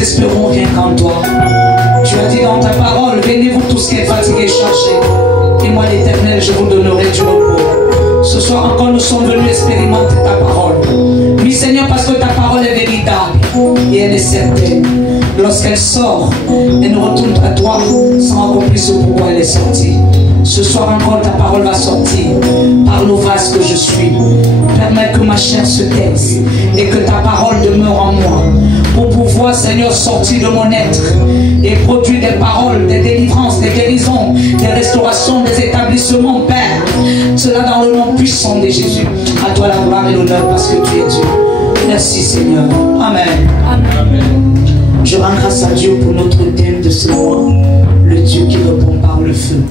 Espérons rien qu'en toi. Tu as dit dans ta parole, venez-vous tous qui êtes fatigués et chargés, et moi l'Éternel, je vous donnerai du repos. Ce soir encore, nous sommes venus expérimenter ta parole. Oui Seigneur, parce que ta parole est véritable et elle est certaine. Lorsqu'elle sort, elle nous retourne à toi sans accomplir ce pourquoi elle est sortie. Ce soir encore, ta parole va sortir par l'ovace que je suis. Permets que ma chair se taise et que ta parole demeure en moi. Pour pouvoir, Seigneur, sortir de mon être et produire des paroles, des délivrances, des guérisons, des restaurations, des établissements, Père. Cela dans le nom puissant de Jésus. À toi la gloire et l'honneur parce que tu es Dieu. Merci Seigneur. Amen. Amen. Je rends grâce à Dieu pour notre thème de ce mois, le Dieu qui répond par le feu.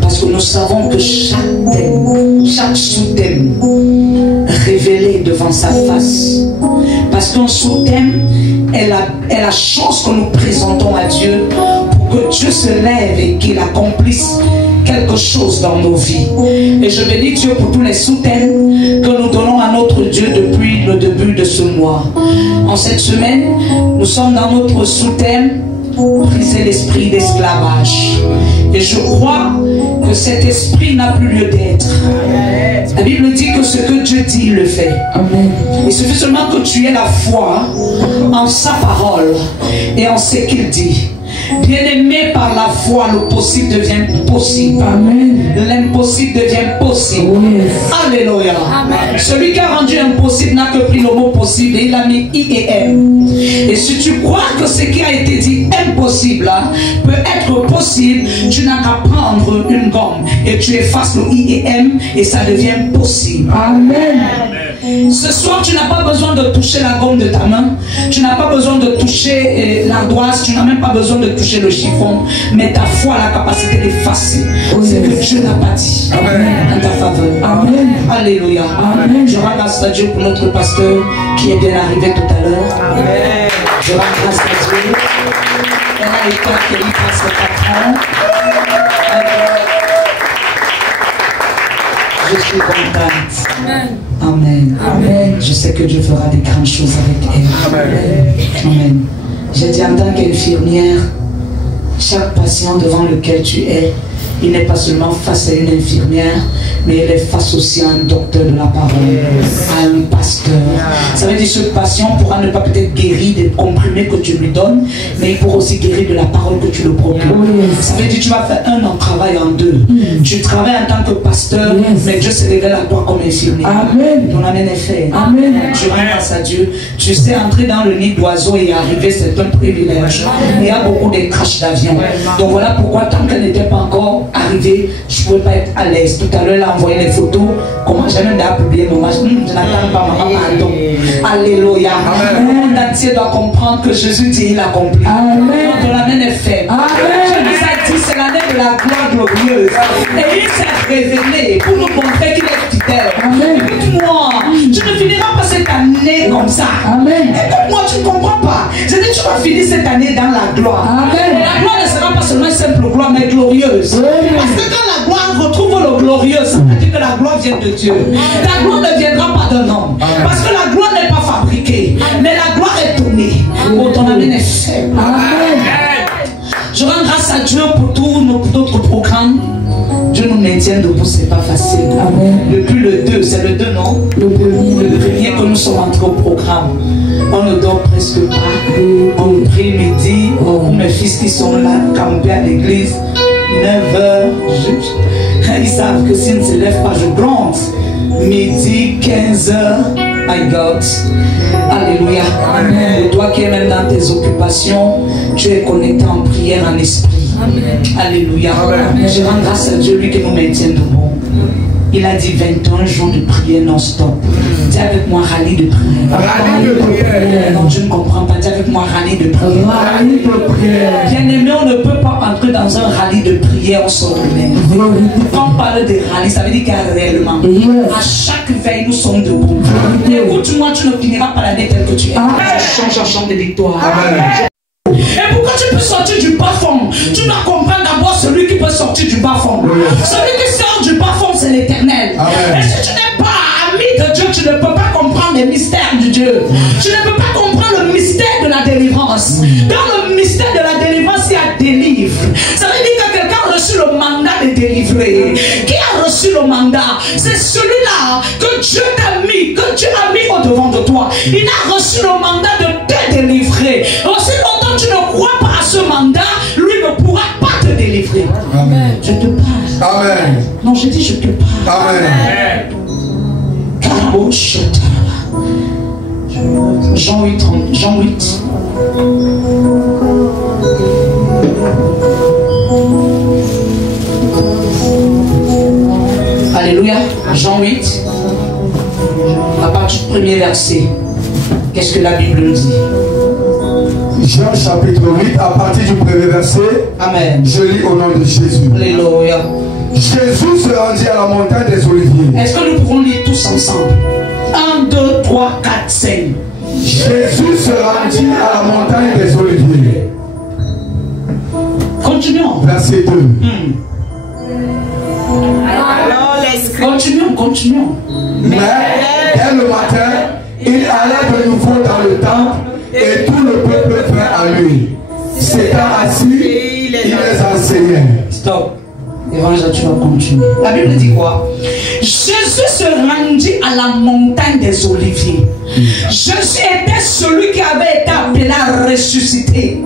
Parce que nous savons que chaque thème, chaque sous-thème révélé devant sa face. Parce qu'un sous-thème est la chance que nous présentons à Dieu pour que Dieu se lève et qu'il accomplisse quelque chose dans nos vies. Et je bénis Dieu pour tous les sous-thèmes que nous donnons à notre Dieu depuis le début de ce mois. En cette semaine, nous sommes dans notre sous-thème briser l'esprit d'esclavage. Et je crois que cet esprit n'a plus lieu d'être. La Bible dit que ce que Dieu dit, il le fait. Amen. Il suffit seulement que tu aies la foi en sa parole et en ce qu'il dit. Bien-aimé, par la foi, le possible devient possible. L'impossible devient possible. Alléluia. Celui qui a rendu impossible n'a que pris le mot possible et il a mis I et M. Et si tu crois que ce qui a été dit impossible peut être possible, tu n'as qu'à prendre une gomme et tu effaces le I et M et ça devient possible. Amen. Ce soir, tu n'as pas besoin de toucher la gomme de ta main. Tu n'as pas besoin de toucher l'ardoise. Tu n'as même pas besoin de toucher le chiffon. Mais ta foi a la capacité d'effacer ce que Dieu n'a pas dit. Amen. En ta faveur. Amen. Alléluia. Amen. Je rends grâce à Dieu pour notre pasteur qui est bien arrivé tout à l'heure. Amen. Je rends grâce à Dieu. Elle a été accueillie par ses patrons. Je suis contente. Amen. Amen. Amen. Je sais que Dieu fera des grandes choses avec elle. Amen. Amen. J'ai dit en tant qu'infirmière, chaque patient devant lequel tu es, il n'est pas seulement face à une infirmière, mais il est face aussi à un docteur de la parole, à un pasteur. Ça veut dire que ce patient pourra ne pas peut-être guérir des comprimés que tu lui donnes, mais il pourra aussi guérir de la parole que tu le procures. Ça veut dire que tu vas faire un travail en deux. Tu travailles en tant que pasteur, mais Dieu se révèle à toi comme infirmière. Amen. Ton amen est fait. Amen. Tu rends grâce à Dieu. Tu sais entrer dans le nid d'oiseau et arriver, c'est un privilège. Il y a beaucoup de crashs d'avion. Donc voilà pourquoi tant qu'elle n'était pas encore arrivée, je ne pouvais pas être à l'aise. Tout à l'heure, elle a envoyé les photos. Comment j'ai même publié mon match. Je n'attends pas, maman, pardon. Alléluia. Le monde entier doit comprendre que Jésus dit, il accomplit. Amen. Ton amen est fait. Dieu nous a dit, c'est l'année de la gloire glorieuse. Et il s'est révélé pour nous montrer qu'il est fidèle. Écoute-moi, tu ne finiras pas cette année comme ça. Écoute-moi, tu ne comprends pas. Je dis, tu vas finir cette année dans la gloire. Et la gloire ne sera pas seulement une simple gloire, mais glorieuse. Parce que quand la gloire retrouve le glorieux, ça veut dire que la gloire vient de Dieu. La gloire ne viendra pas d'un homme. Parce que la gloire n'est pas fabriquée, mais la gloire est donnée. Oh, ton amen est fait. Amen. Je rends grâce à Dieu pour tous notre programmes. Dieu nous maintient debout, c'est pas facile. Amen. Depuis le 2, c'est le 2 non? Le premier que nous sommes entrés au programme. On ne dort presque pas. On prie midi. Pour mes fils qui sont là, campés à l'église, 9h. Ils savent que s'ils ne se lèvent pas, je gronde. Midi, 15h. My God. Alléluia. Amen. Et toi qui es même dans tes occupations, tu es connecté en prière en esprit. Amen. Alléluia. Amen. Je rends grâce à Dieu, lui qui nous maintient debout. Il a dit 21 jours de prière non-stop. Dis avec moi, rallye de prière. Rallye de prière. Non, je ne comprends pas. Dis avec moi, rallye de prière. Rallye de prière. Bien aimé, on ne peut pas entrer dans un rallye de prière en ordinaire. Quand on parle de rallye, ça veut dire qu'il y a réellement. À chaque veille, nous sommes debout. Écoute-moi, tu ne finiras pas l'année telle que tu es. Change en champ de victoire. Amen. Et pourquoi tu peux sortir du bas-fond? Tu dois comprendre d'abord celui qui peut sortir du bas-fond. Celui qui sort du bas-fond, c'est l'Éternel. Et si tu n'es pas ami de Dieu, tu ne peux pas comprendre les mystères de Dieu. Tu ne peux pas comprendre le mystère de la délivrance. Dans le mystère de la délivrance, il y a délivre. Ça veut dire que quelqu'un a reçu le mandat de délivrer. Qui a reçu le mandat? C'est celui-là que Dieu t'a mis, que Dieu a mis au devant de toi. Il a reçu le mandat de te délivrer. Aussi longtemps tu ne crois pas à ce mandat, lui ne pourra pas te délivrer. Amen. Je te parle. Amen. Non, je dis je te parle. Amen. Jean 8, Jean 8. Alléluia. Jean 8. À partir du premier verset. Qu'est-ce que la Bible nous dit? Jean chapitre 8, à partir du premier verset. Amen. Je lis au nom de Jésus. Alléluia. Jésus se rendit à la montagne des Oliviers. Est-ce que nous pouvons lire tous ensemble? 1, 2, 3, 4, 5. Jésus se rendit à la montagne des Oliviers. Continuons. Verset 2. Continuons. Mais dès le matin, il allait de nouveau dans le temple et tout le peuple vint à lui. S'étant assis, il les enseignait. Stop. Évangile, tu vas continuer. La Bible dit quoi? Jésus se rendit à la montagne des Oliviers. Jésus était celui qui avait été appelé à ressusciter.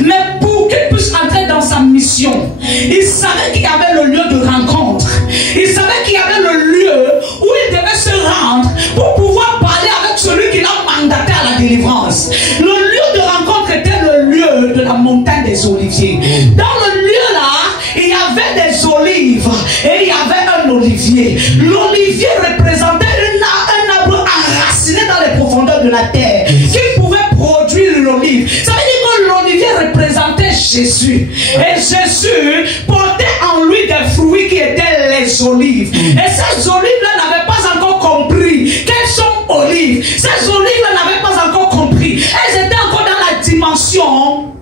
Mais pour qu'il puisse entrer dans sa mission, il savait qu'il y avait le lieu de rencontre. Il savait qu'il y avait le lieu où il devait se rendre pour pouvoir parler avec celui qui l'a mandaté à la délivrance. Le lieu de rencontre était le lieu de la montagne des Oliviers. Dans le lieu là, il y avait des olives et il y avait un olivier. L'olivier représentait un arbre enraciné dans les profondeurs de la terre qui pouvait produire l'olive. Ça veut dire que l'olivier représentait Jésus. Et Jésus portait en lui des fruits qui étaient les olives. Et ces olives-là n'avaient pas encore compris qu'elles sont olives. Ces olives-là n'avaient pas encore compris. Elles étaient encore dans la dimension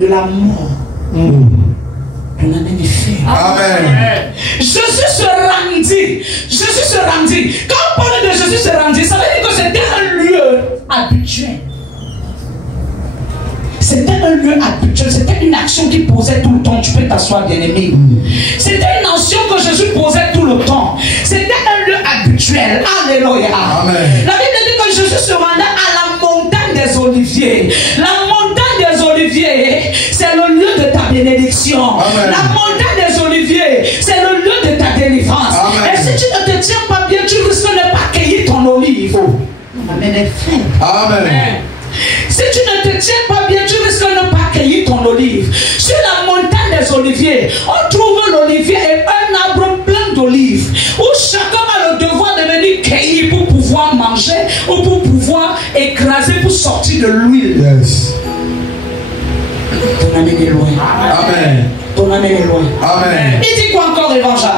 de la mort. On a même fait. Amen. Jésus se rendit. Jésus se rendit. Quand on parle de Jésus se rendit, ça veut dire que c'était un lieu habituel. C'était un lieu habituel. C'était une action qui posait tout le temps. Tu peux t'asseoir, bien-aimé. C'était une action que Jésus posait tout le temps. C'était un lieu habituel. Alléluia. Amen. La Bible dit que Jésus se rendait à la montagne des Oliviers. La montagne des Oliviers, c'est le lieu de ta bénédiction. Amen. La montagne des Oliviers, c'est le lieu de ta délivrance. Amen. Et si tu ne te tiens pas bien, tu risques de ne pas cueillir ton olive. Amen. Amen. Si tu ne te tiens pas bien, tu risques de ne pas cueillir ton olive. Sur la montagne des Oliviers, on trouve l'olivier et un arbre plein d'olives où chacun a le devoir de venir cueillir pour pouvoir manger ou pour pouvoir écraser pour sortir de l'huile. Yes. Ton âme est loin. Amen. Ton âme est loin. Amen. Il dit quoi encore, Évangile?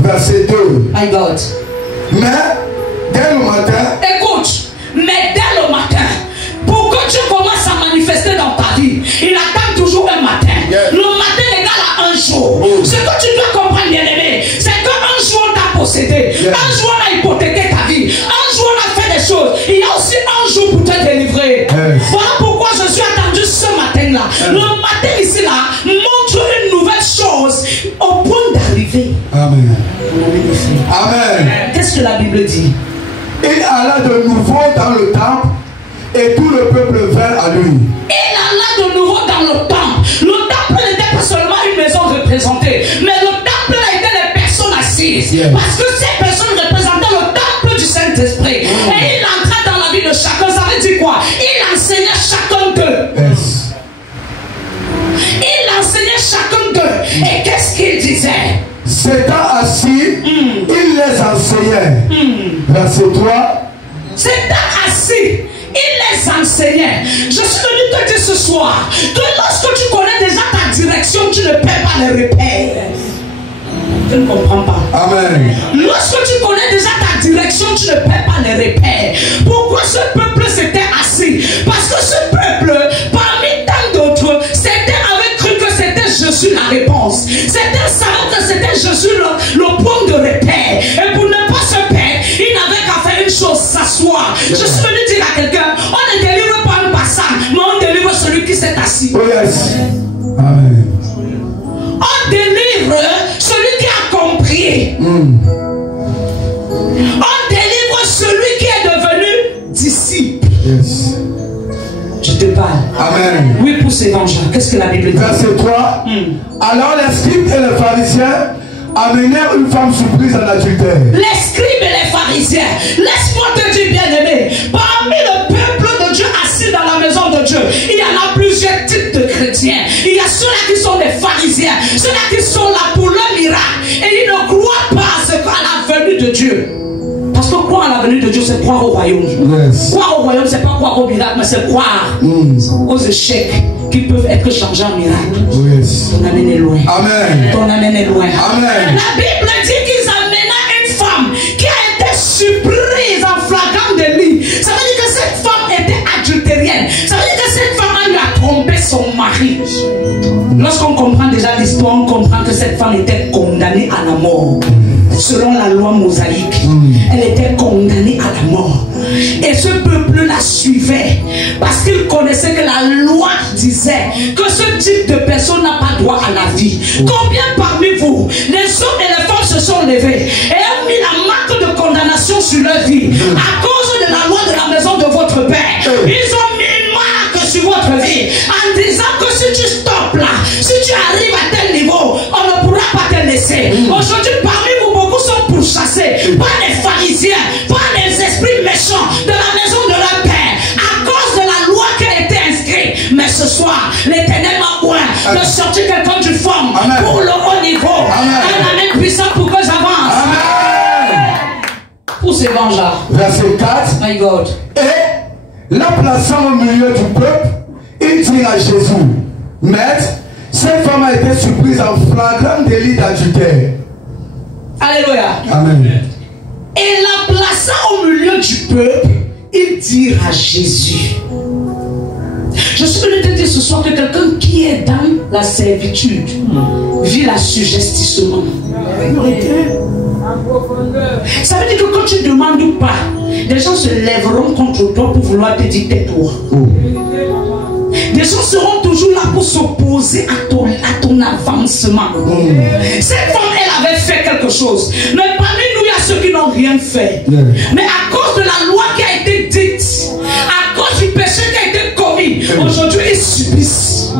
Verset 2. My God. Mais dès le matin, Écoute, mais dès le matin, pour que Dieu commence à manifester dans ta vie, il attend toujours un matin. Yes. Le matin égale à un jour. Ce que tu dois comprendre, bien-aimé, c'est qu'un jour on t'a possédé. Yes. Un jour on a hypothéqué ta vie. Un jour on a fait des choses. Il y a aussi un jour pour te délivrer. Yes. Voilà pourquoi je suis attendu ce matin-là. Yes. Le matin ici-là montre une nouvelle chose au point d'arriver. Amen. Amen. Qu'est-ce que la Bible dit? Il alla de nouveau dans le temple et tout le peuple vint à lui. Il alla de nouveau dans le temple. Le temple n'était pas seulement une maison représentée, mais le temple était des personnes assises. Yes. Parce que ces personnes représentaient le temple du Saint-Esprit. Et il entrait dans la vie de chacun. Ça veut dire quoi? Il enseignait chacun d'eux. Yes. Il enseignait chacun d'eux. Et qu'est-ce qu'il disait? S'étant assis, enseignait. Verset 3. C'était assis. Il les enseignait. Je suis venu te dire ce soir que lorsque tu connais déjà ta direction, tu ne perds pas les repères. Je ne comprends pas. Amen. Lorsque tu connais déjà ta direction, tu ne perds pas les repères. Pourquoi ce peuple s'était assis? Parce que ce peuple, parmi tant d'autres, certains avaient cru que c'était Jésus la réponse. Certains savaient que c'était Jésus le point de repère. Et pour ne pas se perdre, il n'avait qu'à faire une chose, s'asseoir. Je suis venu dire à quelqu'un, on ne délivre pas un passant, mais on délivre celui qui s'est assis. Oh yes. Amen. On délivre celui qui a compris. On délivre celui qui est devenu disciple. Yes. Je te parle. Amen. Oui, pour ces vengeants. Qu'est-ce que la Bible dit? Verset 3. Alors les scribes et les pharisiens amenèrent une femme surprise en adultère. Les scribes et les pharisiens, laisse-moi te dire, bien-aimé, parmi le peuple de Dieu assis dans la maison de Dieu, il y en a plusieurs types de chrétiens. Il y a ceux-là qui sont des pharisiens, ceux-là qui sont là pour le miracle, et ils ne croient pas à la venue de Dieu. Parce que croire à la venue de Dieu, c'est croire au royaume. Yes. Croire au royaume, c'est pas croire au miracle, mais c'est croire aux échecs qui peuvent être changés en miracle. Yes. Ton amène est loin. Amen. Ton amène est loin. Amen. La Bible dit qu'ils amènent une femme qui a été surprise en flagrant délit. Ça veut dire que cette femme était adultérienne. Ça veut dire que cette femme lui a trompé son mari. Lorsqu'on comprend déjà l'histoire, on comprend que cette femme était condamnée à la mort. Selon la loi mosaïque, elle était condamnée à la mort. Et ce peuple la suivait parce qu'il connaissait que la loi disait que ce type de personne n'a pas droit à la vie. Combien parmi vous, les hommes et les femmes se sont levés et ont mis la marque de condamnation sur leur vie à cause de la loi de la maison de votre père? Ils ont mis une marque sur votre vie en disant que si tu stoppes là, si tu arrives à tel niveau, on ne pourra pas te laisser. Aujourd'hui, parmi vous, beaucoup sont pourchassés par les pharisiens, par les esprits méchants de la maison de leur père, à cause de la loi qui a été inscrite. Mais ce soir, l'Éternel m'a oint de sortir quelqu'un du fond pour le haut niveau. Un amen puissant pour que j'avance. Pour ces vengeants. Verset 4. My God. Et la plaçant au milieu du peuple, il dit à Jésus, Maître, cette femme a été surprise en flagrant délit d'adultère. Alléluia. Amen. Et la plaçant au milieu du peuple, il dit à Jésus. Je suis venu te dire ce soir que quelqu'un qui est dans la servitude vit l'assujettissement. Ça veut dire que quand tu ne demandes pas, des gens se lèveront contre toi pour vouloir te dire tais-toi. Des gens seront toujours là pour s'opposer à ton avancement. Cette femme, elle avait fait quelque chose. Mais parmi nous, il y a ceux qui n'ont rien fait. Mais à cause de la loi qui a été dite, à cause du péché qui a été commis, aujourd'hui ils subissent.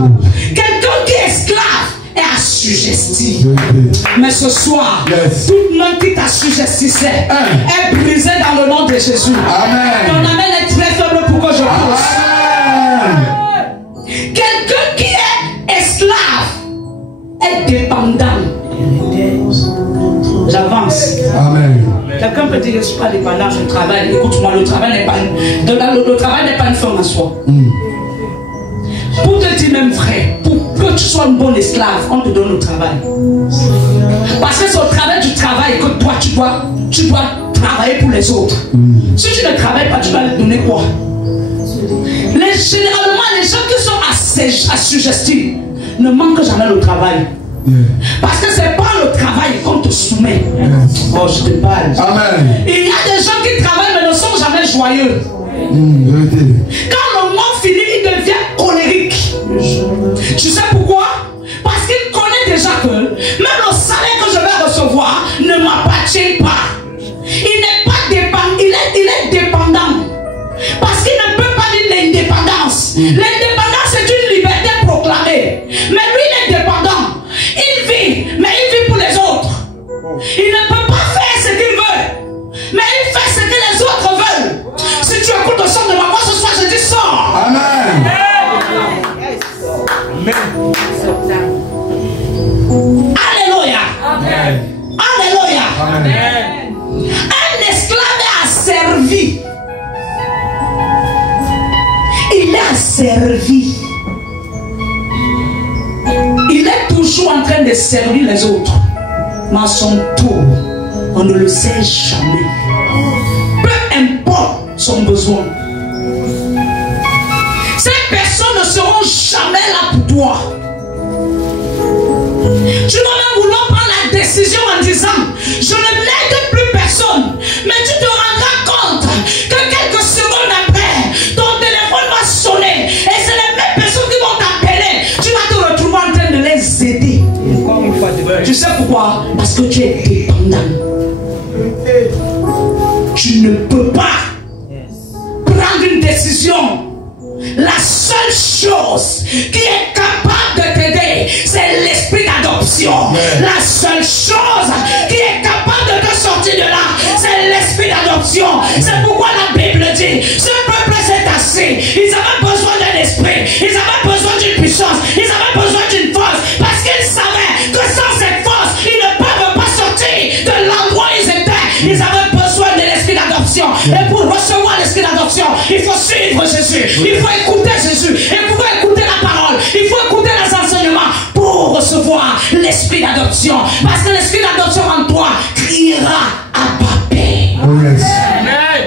Quelqu'un qui est esclave est assujetti. Mais ce soir, toute main qui t'assujettissait est brisée dans le nom de Jésus. Ton amène est très faible pour que je pousse. Quelqu'un qui est esclave est dépendant. J'avance. Amen. Quelqu'un peut dire que je ne suis pas dépendant, je travaille. Écoute-moi, le travail n'est pas une fin en soi. Pour te dire même vrai, pour que tu sois un bon esclave, on te donne le travail. Parce que c'est au travail du travail que toi tu dois travailler pour les autres. Si tu ne travailles pas, tu vas leur donner quoi? Généralement, les gens qui sont assujettis ne manquent jamais le travail. Parce que c'est pas le travail qu'on te soumet. Oh, je te parle. Amen. Il y a des gens qui travaillent mais ne sont jamais joyeux. Quand le mois finit, il devient colérique. Tu sais pourquoi? Parce qu'il connaît déjà que même le salaire que je vais recevoir ne m'appartient pas. Il n'est pas dépendant, il est dépendant. Parce qu'il ne peut pas dire l'indépendance. L'indépendance est une liberté proclamée. Mais lui, il est dépendant. Il vit, mais il vit pour les autres. Il ne peut pas faire ce qu'il veut, mais il fait ce que les autres veulent. Si tu écoutes le son de ma voix ce soir, je dis sors. Amen. Alléluia. Alléluia. servi. Il est toujours en train de servir les autres. Mais à son tour, on ne le sait jamais. Peu importe son besoin. Ces personnes ne seront jamais là pour toi. Tu vas même vouloir prendre la décision en disant je ne n'aide plus personne. Mais tu te rendras compte que quelques secondes après, ton téléphone va sonner. Et c'est les mêmes personnes qui vont t'appeler. Tu vas te retrouver en train de les aider. Tu sais pourquoi? Parce que tu es dépendant. Tu ne peux pas prendre une décision. La seule chose qui est capable de t'aider, c'est l'esprit d'adoption. La seule chose qui est capable de te sortir de là, c'est l'esprit d'adoption. C'est pourquoi la Bible dit, ce peuple s'est assis. Ils avaient besoin d'un esprit. Ils avaient besoin d'une puissance. Ils avaient besoin d'une force. Parce qu'ils savaient que sans cette force, ils ne peuvent pas sortir de l'endroit où ils étaient. Ils avaient besoin de l'esprit d'adoption. Et pour recevoir l'esprit d'adoption, il faut suivre Jésus. Il faut écouter Jésus. Il faut écouter la parole. Il faut écouter les enseignements pour recevoir l'esprit d'adoption. Parce que l'esprit d'adoption en toi criera à Papa. Oh yes. Amen.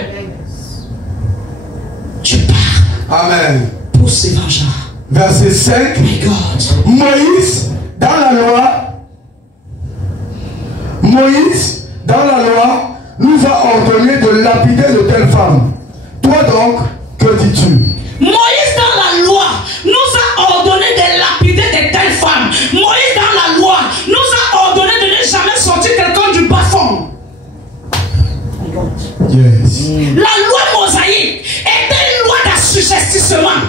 Tu pars. Amen. Pour se venger. Verset 5. My God. Moïse, dans la loi, nous a ordonné de lapider de telles femmes. Toi donc, que dis-tu? Moïse dans la loi nous a ordonné de lapider de telles femmes. Moïse dans la loi nous a ordonné de ne jamais sortir quelqu'un du bas fond. Yes. La loi mosaïque était une loi d'assujettissement.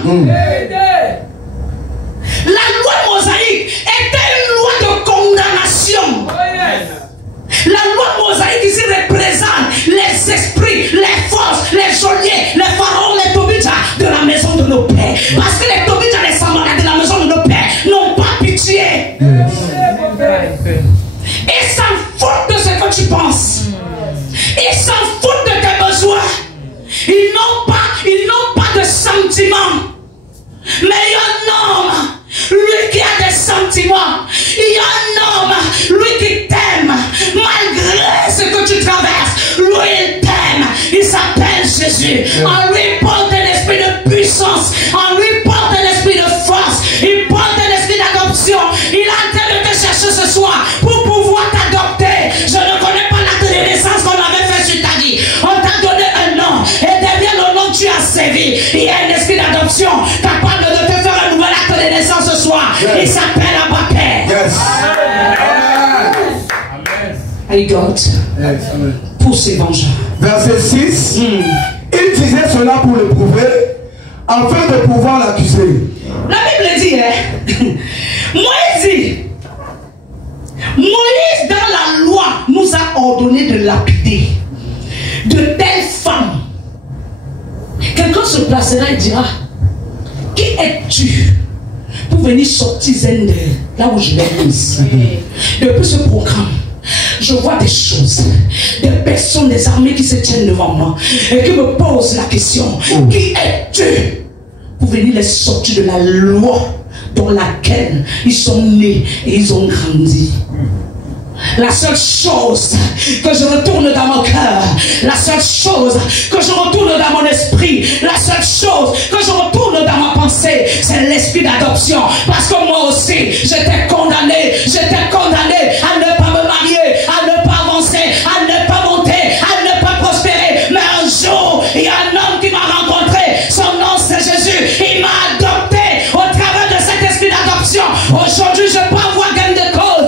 La loi mosaïque était une loi de condamnation. La loi mosaïque ici représente les esprits, les forces, les geôliers, les pharaons, les Tobidja de la maison de nos pères. Parce que les Tobidja, les Samaria de la maison de nos pères n'ont pas pitié. Ils s'en foutent de ce que tu penses. Ils s'en foutent de tes besoins. Ils n'ont pas de sentiments. Mais il y a un homme, lui qui a des sentiments. Il y a un homme, lui qui t'aime. Malgré ce que tu traverses, lui il t'aime. Il s'appelle Jésus. En lui porte un esprit de puissance. En lui porte un esprit de force. Il porte un esprit d'adoption. Il est en train de te chercher ce soir pour pouvoir t'adopter. Je ne connais pas l'acte de naissance qu'on avait fait sur ta vie. On t'a donné un nom. Et derrière le nom que tu as servi, il y a un esprit d'adoption capable de te faire un nouvel acte de naissance ce soir. Il s'appelle Abba Père. Yes. I got. Yes. Amen. Pour se venger. Verset 6. Il disait cela pour le prouver, afin de pouvoir l'accuser. La Bible dit, Moïse dans la loi nous a ordonné de lapider de telles femmes. Quelqu'un se placera et dira, qui es-tu pour venir sortir Zender, là où je l'ai mise? Depuis ce programme, je vois des choses, des personnes, des armées qui se tiennent devant moi et qui me posent la question, qui es-tu pour venir les sortir de la loi dans laquelle ils sont nés et ils ont grandi? La seule chose que je retourne dans mon cœur, la seule chose que je retourne dans mon esprit, la seule chose que je retourne dans ma pensée, c'est l'esprit d'adoption. Parce que moi aussi, j'étais condamné à ne pas me marier, à ne pas avancer, à ne pas monter, à ne pas prospérer. Mais un jour, il y a un homme qui m'a rencontré, son nom c'est Jésus, il m'a adopté au travers de cet esprit d'adoption. Aujourd'hui, je peux avoir gain de cause,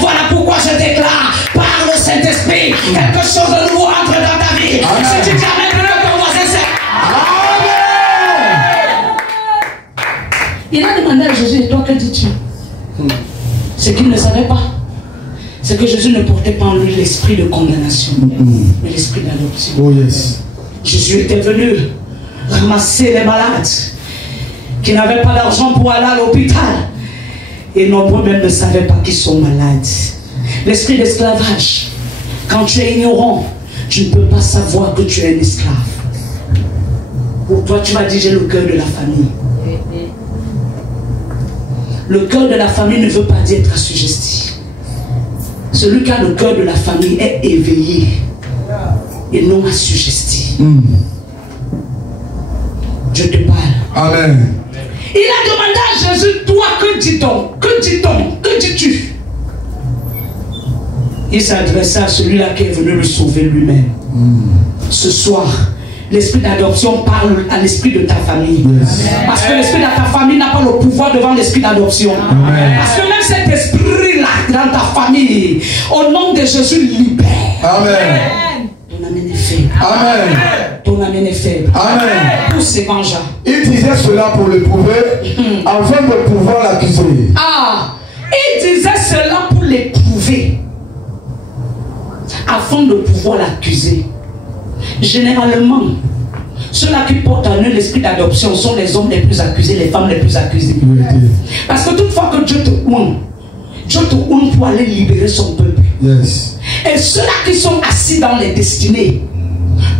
voilà pourquoi je déclare par le Saint-Esprit quelque chose de nouveau entre dans ta vie. Si tu t'amènes que ton voisin c'est Amen. Il a demandé à Jésus, et toi que dis-tu? Ce qu'il ne savait pas, c'est que Jésus ne portait pas en lui l'esprit de condamnation, mais l'esprit d'adoption. Oh yes. Jésus était venu ramasser les malades qui n'avaient pas d'argent pour aller à l'hôpital. Et nombreux même ne savaient pas qu'ils sont malades. L'esprit d'esclavage, quand tu es ignorant, tu ne peux pas savoir que tu es un esclave. Pour toi, tu vas dire j'ai le cœur de la famille. Le cœur de la famille ne veut pas dire être assujetti. Celui qui a le cœur de la famille est éveillé et non assujetti. Je te parle. Amen. Il a demandé à Jésus, toi, que dit-on? Que dit-on? Que dis-tu? Il s'adressait à celui-là qui est venu le sauver lui-même. Ce soir, l'esprit d'adoption parle à l'esprit de ta famille. Parce que l'esprit de ta famille n'a pas le pouvoir devant l'esprit d'adoption. Parce que même cet esprit-là dans ta famille, au nom de Jésus, libère. Amen. Ton amen est faible. Amen. Ton amen est faible. Amen. Pousse ces vengeants. Il disait cela pour le prouver, afin de pouvoir l'accuser. Ah, il disait cela pour l'éprouver, afin de pouvoir l'accuser. Généralement, ceux-là qui portent en eux l'esprit d'adoption sont les hommes les plus accusés, les femmes les plus accusées. Parce que toutefois que Dieu te ouvre pour aller libérer son peuple. Et ceux-là qui sont assis dans les destinées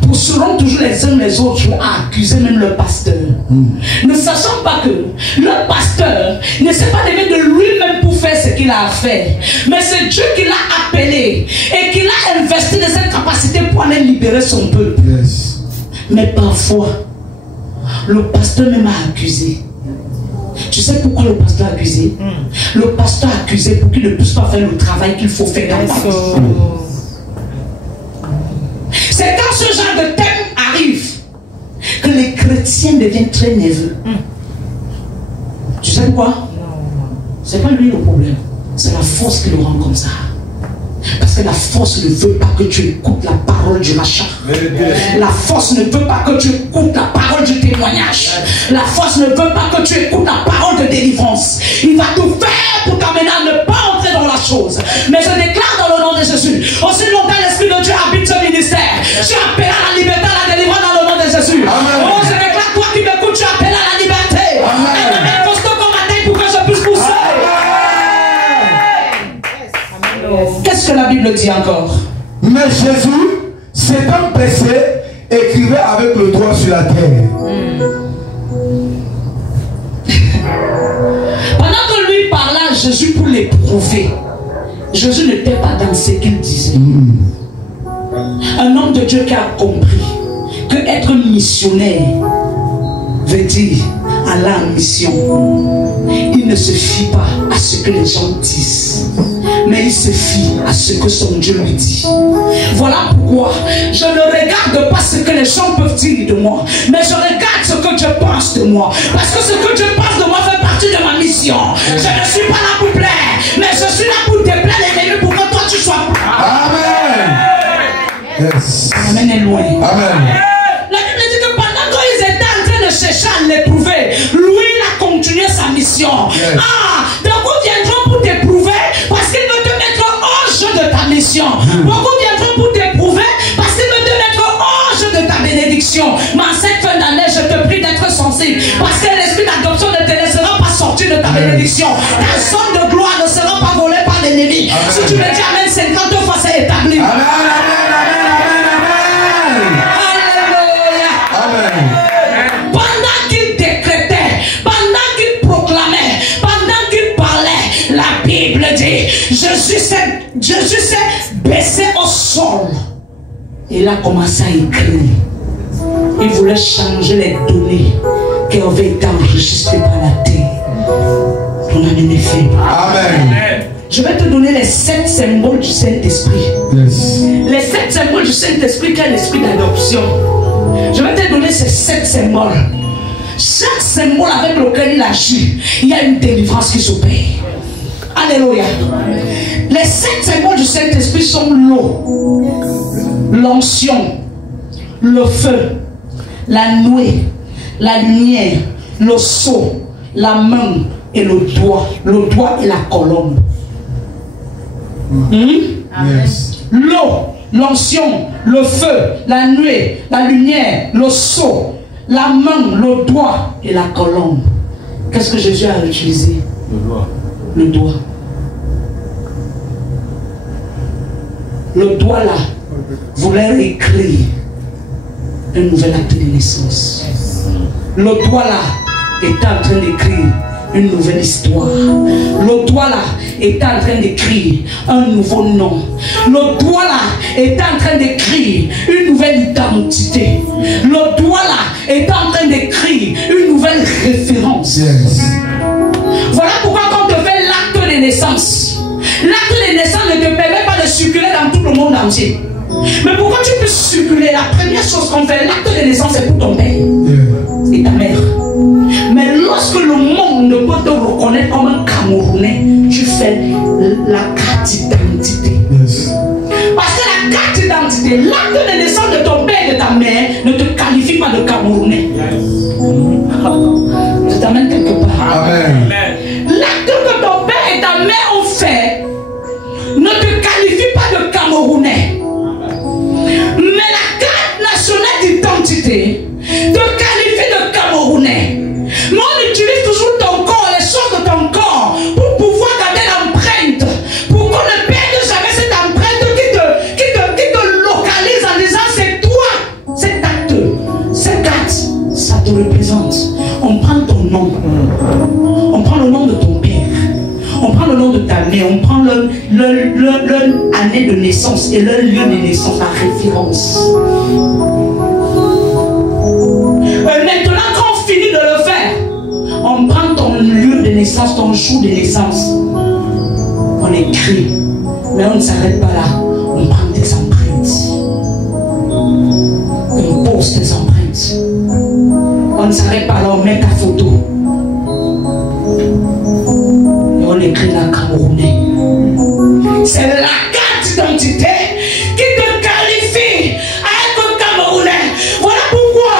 pousseront toujours les uns les autres à accuser même le pasteur. Ne sachant pas que le pasteur ne s'est pas levé de lui-même pour faire ce qu'il a à faire, mais c'est Dieu qui l'a appelé et qui l'a investi de cette capacité pour aller libérer son peuple. Mais parfois, le pasteur même a accusé. Tu sais pourquoi le pasteur a accusé? Le pasteur a accusé pour qu'il ne puisse pas faire le travail qu'il faut faire dans la vie. C'est quand ce genre de thème arrive que les chrétiens deviennent très nerveux. Tu sais pourquoi? C'est pas lui le problème. C'est la force qui le rend comme ça. Parce que la force ne veut pas que tu écoutes la parole du machin. La force ne veut pas que tu écoutes la parole du témoignage. La force ne veut pas que tu écoutes la parole de délivrance. Il va tout faire pour t'amener à ne pas entrer dans la chose. Mais je déclare dans le nom de Jésus, aussi longtemps l'Esprit de Dieu habite ce ministère, tu appelles à la liberté, à la délivrance dans le nom de Jésus. Amen. Oh, je déclare, toi qui m'écoutes, tu appelles à la liberté. Amen. Et me costaud comme ma tête pour que je puisse pousser. Qu'est-ce que la Bible dit encore? Mais Jésus, s'étant baissé, écrivait avec le doigt sur la terre. Pendant que lui parlait à Jésus pour l'éprouver, Jésus n'était pas dans ce qu'il disait. Un homme de Dieu qui a compris que être missionnaire veut dire aller en mission. Il ne se fie pas à ce que les gens disent, mais il se fie à ce que son Dieu lui dit. Voilà pourquoi je ne regarde pas ce que les gens peuvent dire de moi, mais je regarde ce que Dieu pense de moi. Parce que ce que Dieu pense de moi fait partie de ma mission. Je ne suis pas là pour plaire, mais je suis là pour te plaire l'ennemi pour que toi tu sois prêt. Amen. Yes. Amen est loin. Amen. La Bible dit que pendant qu'ils étaient en train de chercher à l'éprouver, lui il a continué sa mission. Yes. Ah, beaucoup viendront pour t'éprouver parce qu'il veut te mettre hors jeu de ta mission. Beaucoup viendront pour t'éprouver parce qu'il veut te mettre hors jeu de ta bénédiction. Mais en cette fin d'année, je te prie d'être sensible parce que l'esprit d'adoption ne te laissera pas sortir de ta bénédiction. Ta zone de gloire ne sera pas volée par l'ennemi. Si tu me dis Amen 50 fois, c'est établi. Amen. Pendant qu'il décrétait, pendant qu'il proclamait, pendant qu'il parlait, la Bible dit Jésus s'est baissé au sol. Et il a commencé à écrire. Il voulait changer les données qui avaient été enregistrées par la terre. Ton amen est faible. Amen. Je vais te donner les 7 symboles du Saint-Esprit. Yes. Les 7 symboles du Saint-Esprit qui est l'esprit d'adoption. Je vais te donner ces 7 symboles. Chaque symbole avec lequel il agit, il y a une délivrance qui s'opère. Alléluia. Les 7 symboles du Saint-Esprit sont l'eau, l'onction, le feu, la nuée, la lumière, le sceau, la main et le doigt. Le doigt et la colombe. Yes. L'eau, l'onction, le feu, la nuée, la lumière, le sceau, la main, le doigt et la colombe. Qu'est-ce que Jésus a utilisé? Le doigt. Le doigt. Le doigt là voulait écrire un nouvel acte de naissance. Le doigt là est en train d'écrire une nouvelle histoire. Le doigt là est en train d'écrire un nouveau nom. Le doigt là est en train d'écrire une nouvelle identité. Le doigt là est en train d'écrire une nouvelle référence. Yes. Voilà pourquoi quand on te fait l'acte de naissance, l'acte de naissance ne te permet pas de circuler dans tout le monde entier. Mais pourquoi tu peux circuler? La première chose qu'on fait, l'acte de naissance, c'est pour ton père et ta mère. Mais lorsque le monde ne peut te reconnaître comme un Camerounais, tu fais la carte d'identité. Yes. Parce que la carte d'identité, l'acte de naissance de ton père et de ta mère ne te qualifie pas de Camerounais. Je t'amène quelque part. Amen. L'acte que ton père et ta mère ont fait ne te qualifie pas de Camerounais. Mais la carte nationale d'identité te qualifie de Camerounais. Mais on utilise toujours ton corps, les choses de ton corps, pour pouvoir garder l'empreinte, pour qu'on ne perde jamais cette empreinte qui te localise en disant c'est toi, cet acte, cette carte, ça te représente. On prend ton nom, on prend le nom de ton père, on prend le nom de ta mère, on prend leur année de naissance et leur lieu de naissance, la référence. Maintenant, quand on finit de le faire, on prend ton lieu de naissance, ton jour de naissance, on écrit, mais on ne s'arrête pas là, on prend tes empreintes, on pose tes empreintes, on ne s'arrête pas là, on met ta photo, et on écrit la Camerounais. C'est la carte d'identité qui te qualifie à être Camerounais. Voilà pourquoi,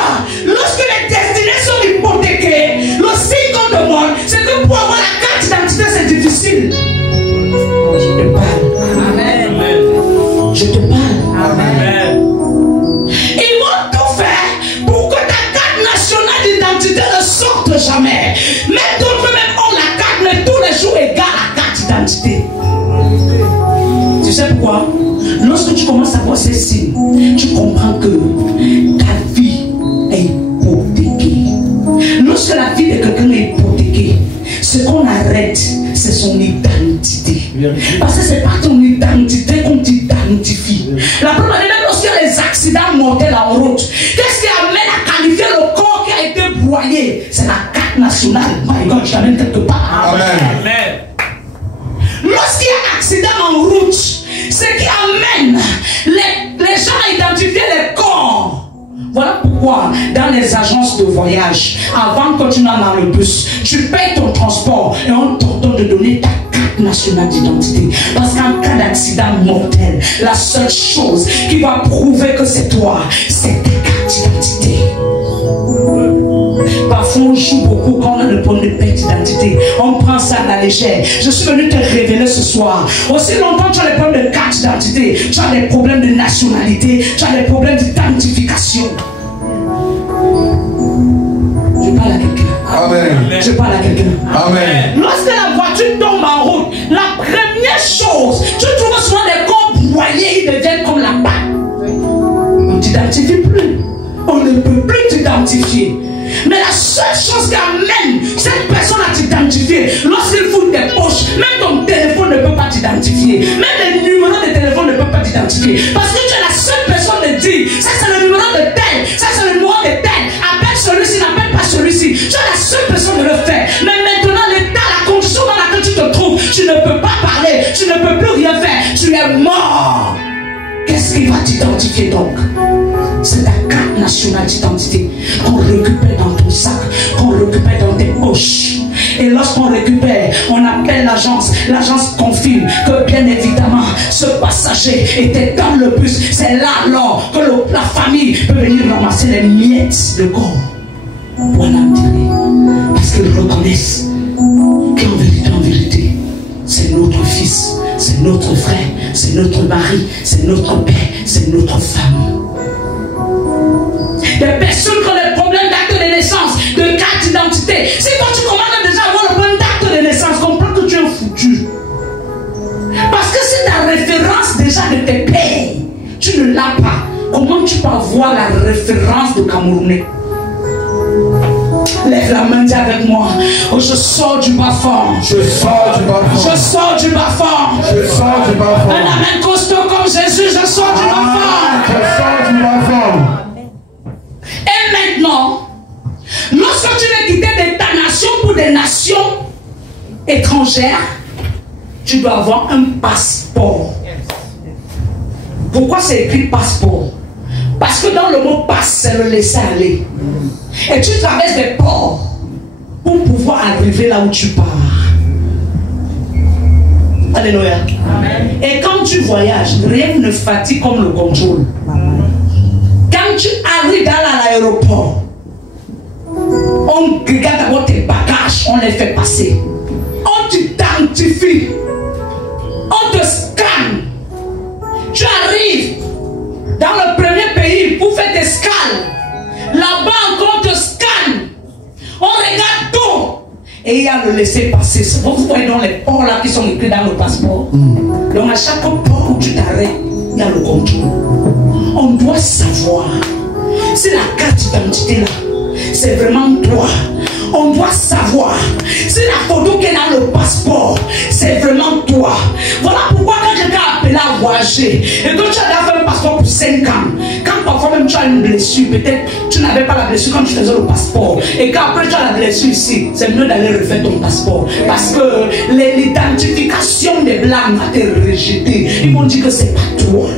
lorsque les destinées sont hypothéquées, le signe qu'on demande, c'est que pour avoir la carte d'identité, c'est difficile. Je te parle. Amen. Je te parle. Amen. Ils vont tout faire pour que ta carte nationale d'identité ne sorte jamais. Même d'autres même ont la carte, mais tous les jours égale la carte d'identité. Tu sais pourquoi? Lorsque tu commences à voir ces signes, tu comprends que ta vie est hypothéquée. Lorsque la vie de quelqu'un est hypothéquée, ce qu'on arrête, c'est son identité. Parce que c'est par ton identité qu'on t'identifie. La première année, même lorsqu'il y a les accidents mortels en route, qu'est-ce qui amène à qualifier le corps qui a été broyé? C'est la carte nationale. My God, je t'amène quelque part. Amen. Lorsqu'il y a accident en route, ce qui amène les gens à identifier les corps. Voilà pourquoi dans les agences de voyage, avant que tu n'ailles dans le bus, tu payes ton transport et on t'ordonne de donner ta carte nationale d'identité. Parce qu'en cas d'accident mortel, la seule chose qui va prouver que c'est toi, c'est ta carte d'identité. Parfois on joue beaucoup quand on a le problème de perte d'identité. On prend ça à la légère. Je suis venu te révéler ce soir. Aussi longtemps tu as des problèmes de carte d'identité, tu as des problèmes de nationalité, tu as des problèmes d'identification. Je parle à quelqu'un. Amen. Je parle à quelqu'un. Amen. Lorsque la voiture tombe en route, la première chose, tu trouves souvent des corps broyés, ils deviennent comme la pâte. On ne t'identifie plus. On ne peut plus t'identifier. Mais la seule chose qui amène cette personne à t'identifier, lorsqu'il fout tes poches, même ton téléphone ne peut pas t'identifier. Même les numéros de téléphone ne peuvent pas t'identifier. Parce que tu es la seule personne de dire, ça c'est le numéro de tel, ça c'est le numéro de tel. Appelle celui-ci, n'appelle pas celui-ci. Tu es la seule personne de le faire. Mais maintenant, l'état, la condition dans laquelle tu te trouves, tu ne peux pas parler, tu ne peux plus rien faire. Tu es mort. Qu'est-ce qui va t'identifier donc? C'est ta carte nationale d'identité qu'on récupère dans ton sac, qu'on récupère dans tes poches. Et lorsqu'on récupère, on appelle l'agence. L'agence confirme que bien évidemment, ce passager était dans le bus. C'est là alors que la famille peut venir ramasser les miettes de corps pour l'enterrer. Parce qu'ils reconnaissent qu'en vérité, c'est notre fils, c'est notre frère, c'est notre mari, c'est notre père, c'est notre femme. Des personnes qui ont des problèmes d'acte de naissance, de carte d'identité. Si quand tu commences déjà à avoir le problème d'acte de naissance, comprends que tu es foutu. Parce que c'est ta référence déjà de tes pères. Tu ne l'as pas. Comment tu peux avoir la référence de Camerounais? Lève la main, dis avec moi. Oh, je sors du bas-fond. Je sors du bas-fond. Je sors du bas-fond. Je sors du bas-fond. Un amen costaud comme Jésus, je sors du bas-fond. Je sors du bas-fond. Et maintenant, lorsque tu veux quitter de ta nation pour des nations étrangères, tu dois avoir un passeport. Pourquoi c'est écrit passeport? Parce que dans le mot passe, c'est le laisser aller. Et tu traverses des ports pour pouvoir arriver là où tu pars. Alléluia. Amen. Et quand tu voyages, rien ne fatigue comme le contrôle. Quand tu arrives dans l'aéroport, on regarde d'abord tes bagages, on les fait passer. On t'identifie. On te scanne. Tu arrives dans le premier pays pour faire tes scans. Là-bas encore on te scanne. On regarde tout. Et il y a le laisser passer. Vous voyez dans les ports là qui sont écrits dans le passeport. Donc à chaque port où tu t'arrêtes, il y a le contrôle. On doit savoir si la carte d'identité là, c'est vraiment toi. On doit savoir si la photo qui est dans le passeport, c'est vraiment toi. Voilà pourquoi quand quelqu'un a appelé à voyager et que tu as fait un passeport pour 5 ans, quand parfois même tu as une blessure, peut-être tu n'avais pas la blessure quand tu faisais le passeport, et qu'après tu as la blessure ici, c'est mieux d'aller refaire ton passeport. Parce que l'identification des blancs a été rejetée. Ils vont dire que c'est pas toi.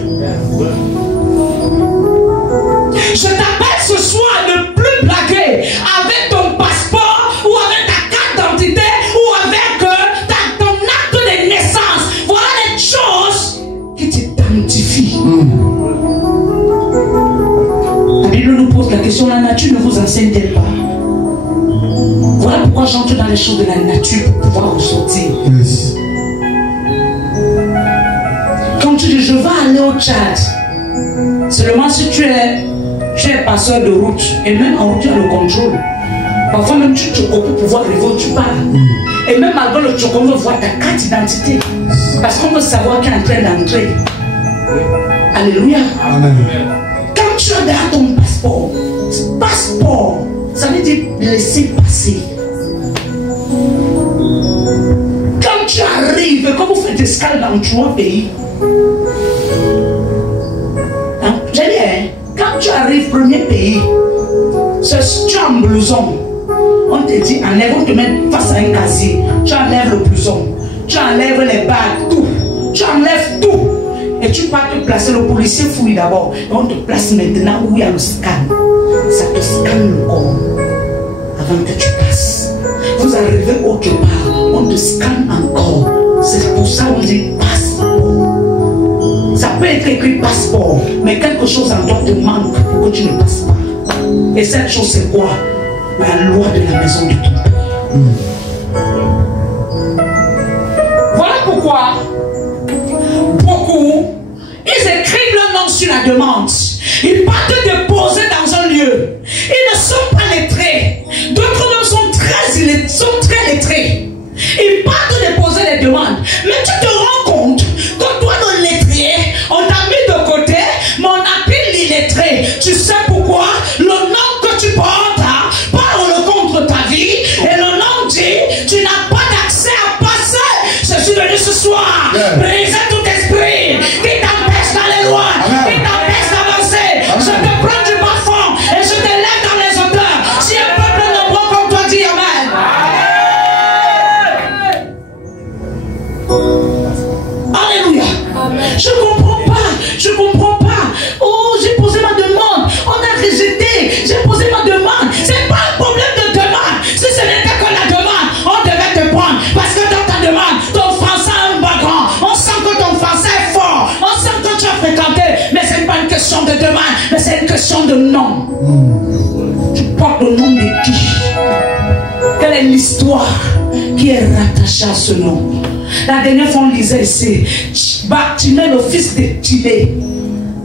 Je t'appelle ce soir de ne plus blaguer avec ton passeport ou avec ta carte d'identité ou avec ton acte de naissance. Voilà les choses qui t'identifient. La Bible nous pose la question, la nature ne vous enseigne-t-elle pas? Voilà pourquoi j'entre dans les choses de la nature pour pouvoir ressortir. Yes. Quand tu dis je vais aller au Tchad, seulement si tu es passeur de route, et même en route tu as le contrôle. Parfois même tu choco pour pouvoir arriver où tu pars. Et même malgré le choco, on veut voir ta carte d'identité. Parce qu'on veut savoir qui est en train d'entrer. Alléluia. Amen. Quand tu as derrière ton passeport, ça veut dire laisser passer. Quand tu arrives et que vous faites escale dans 3 pays, hein? J'ai dit, hein? Quand tu arrives premier pays, tu as un blouson. On te dit enlève, on te met face à un casier. Tu enlèves le blouson, tu enlèves les bagues, tout. Tu enlèves tout. Et tu vas te placer, le policier fouille d'abord. Et on te place maintenant où il y a le scan. Ça te scanne le corps avant que tu passes. Vous arrivez autre part, on te scanne encore. C'est pour ça qu'on dit passeport. Ça peut être écrit passeport, mais quelque chose en toi te manque pour que tu ne passes pas. Et cette chose c'est quoi? La loi de la maison de ton père. Voilà pourquoi beaucoup, ils écrivent le nom sur la demande. Ils partent déposer dans un lieu. Ils ne sont pas lettrés. D'autres même sont très lettrés. Ils partent déposer les demandes. Mais tu te rends compte que toi, le lettrier, on t'a mis de côté, mais on a pris l'illettré. Tu sais pourquoi? Le nom que tu portes parle contre ta vie. Et le nom dit, tu n'as pas d'accès à passer. Je suis venu ce soir briser tout esprit qui t'empêche d'aller loin, qui t'empêche d'avancer. Je te prends du bas-fond et je te lève dans les hauteurs. Si un peuple nombreux comme toi dit Amen. Alléluia. Je ne comprends pas. Oh, j'ai posé ma demande. On a rejeté. J'ai posé ma demande. C'est pas un problème de demande. Si ce n'était que la demande, on devait te prendre. Parce que dans ta demande, ton français a un background. On sent que ton français est fort. On sent que tu as fréquenté. Mais ce n'est pas une question de demande, mais c'est une question de nom. Tu portes le nom de qui? Quelle est l'histoire qui est rattachée à ce nom? La dernière fois on lisait ici, Bartimée, le fils de Timée.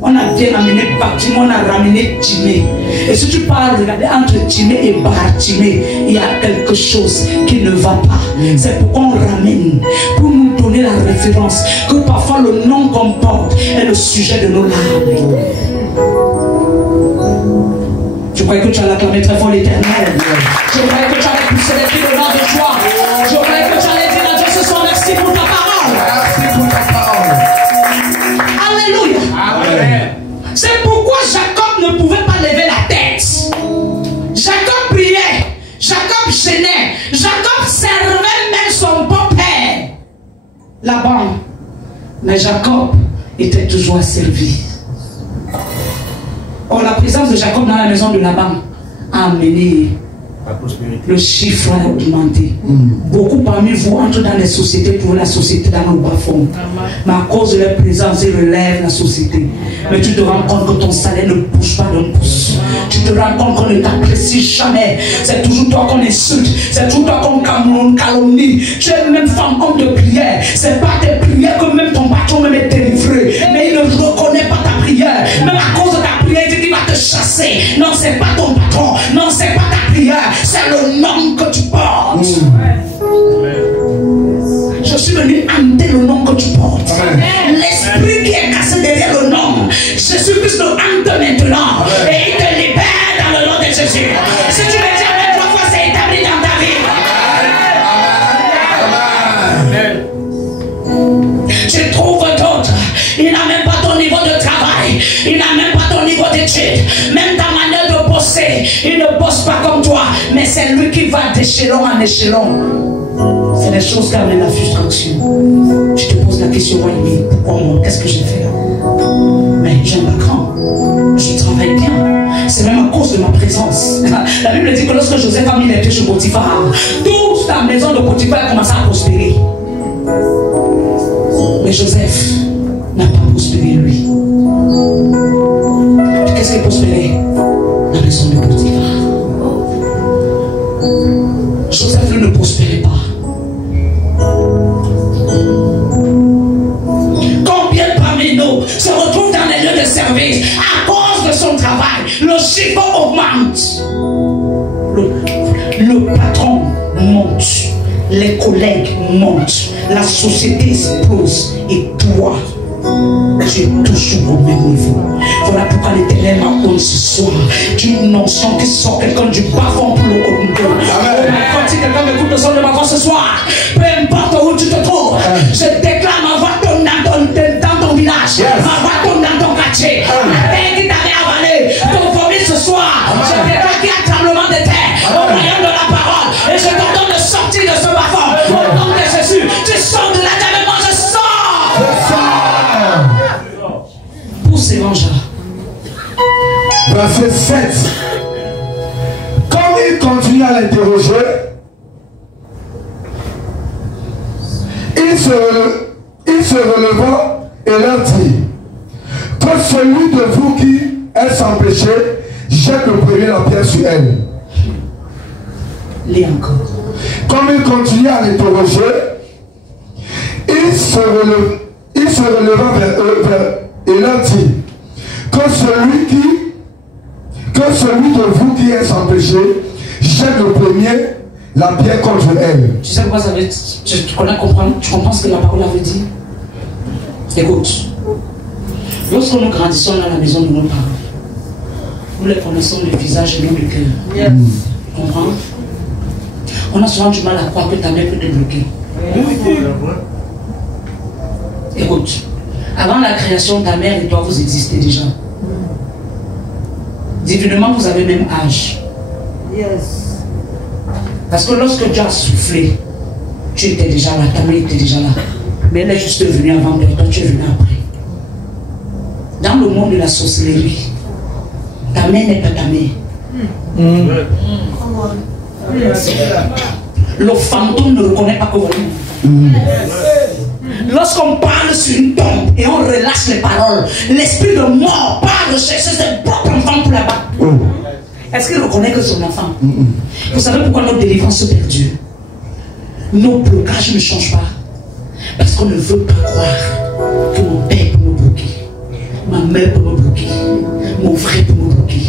On a bien amené Bartimée, on a ramené Timée. Et si tu parles, regardez, entre Timée et Bartimée, il y a quelque chose qui ne va pas. C'est pourquoi on ramène, pour nous donner la référence, que parfois le nom qu'on porte est le sujet de nos larmes. Je croyais que tu allais acclamer très fort l'Éternel. Je croyais que tu allais pousser les cris de joie. Je croyais que tu allais dire à Dieu ce soir merci pour ta parole. Merci pour ta parole. Alléluia. Amen. C'est pourquoi Jacob ne pouvait pas lever la tête. Jacob priait. Jacob gênait. Jacob servait même son beau-père. Laban. Mais Jacob était toujours asservi. Or, la présence de Jacob dans la maison de Laban a amené le chiffre a augmenté. Beaucoup parmi vous entrent dans les sociétés pour la société dans le bas fond. Mais à cause de leur présence, ils relèvent la société. Mais tu te rends compte que ton salaire ne bouge pas d'un pouce. Tu te rends compte qu'on ne t'apprécie jamais. C'est toujours toi qu'on insulte. C'est toujours toi qu'on calomnie. Tu es même femme homme de prière. C'est pas tes prières que même ton patron même est délivré. Mais il ne reconnaît pas ta prière. Même à cause de ta prière, il dit qu'il va te chasser. Non, c'est pas ton patron. Non, c'est pas ta prière. C'est le nom que tu portes. Je suis venu hanter le nom que tu portes. L'esprit qui est cassé derrière le nom, Jésus-Christ le hante maintenant. Et il te libère dans le nom de Jésus. Si tu le dis avec 3 fois, c'est établi dans ta vie. Tu trouves d'autres. Il n'a même pas ton niveau de travail. Il n'a même pas ton niveau d'études. Même ta manière de bosser. Il ne bosse pas comme toi. Mais c'est lui qui va d'échelon en échelon. C'est des choses qui amènent la frustration. Tu te poses la question, oui, pourquoi moi? Qu'est-ce que j'ai fait là? Mais j'ai un background. Je travaille bien. C'est même à cause de ma présence. La Bible dit que lorsque Joseph a mis les pieds chez Potiphar, toute la maison de Potiphar a commencé à prospérer. Mais Joseph n'a pas prospéré lui. Qu'est-ce qui prospérait? La maison de Potiphar. Joseph ne prospérait pas. Combien parmi nous se retrouvent dans les lieux de service à cause de son travail? Le chiffre augmente. Le patron monte. Les collègues montent. La société explose. Et toi, tu es toujours au même niveau. Voilà pourquoi l'Éternel m'a donné ce soir d'une onction qui sort quelqu'un du bas fond pour le haut niveau. Quand si quelqu'un m'écoute le son de ma voix ce soir, peu importe où tu te trouves, je déclare ma voix tombe dans ton village, ma voix tombe dans ton quartier. La terre qui t'avait avalé, ton vomi ce soir, je déclare qu'il y a un tremblement de terre au moyen de la parole. Et je t'ordonne de sortir de ce bas fond au nom de Jésus. Tu sors de la terre, mais moi je sors. Pour ces vengeurs. Verset 7. Comme il continue à l'interroger, il se releva et leur dit que celui de vous qui est sans péché jette le premier la pierre sur elle. Lis encore. Comme il continue à l'interroger, il se releva vers eux et leur dit que celui de vous qui est sans péché jette le premier la pierre contre elle. Tu sais pourquoi ça veut dire? Tu comprends ce que la parole avait dit? Écoute. Lorsque nous grandissons dans la maison de nos parents, nous les connaissons le visage et non le cœur. Yes. Tu comprends? On a souvent du mal à croire que ta mère peut te bloquer. Écoute, avant la création, ta mère et toi, vous existez déjà. Divinement, vous avez même âge. Yes. Parce que lorsque Dieu a soufflé, tu étais déjà là, ta mère était déjà là. Mais elle est juste venue avant toi, toi tu es venu après. Dans le monde de la sorcellerie, ta mère n'est pas ta mère. Le fantôme ne reconnaît pas que vous êtes. Lorsqu'on parle sur une tombe et on relâche les paroles, l'esprit de mort part de chercher ses propres enfants pour là-bas. Est-ce qu'il reconnaît que son enfant? Vous savez pourquoi notre délivrance se perdure? Nos blocages ne changent pas. Parce qu'on ne veut pas croire que mon père peut me bloquer, ma mère peut me bloquer, mon frère peut me bloquer.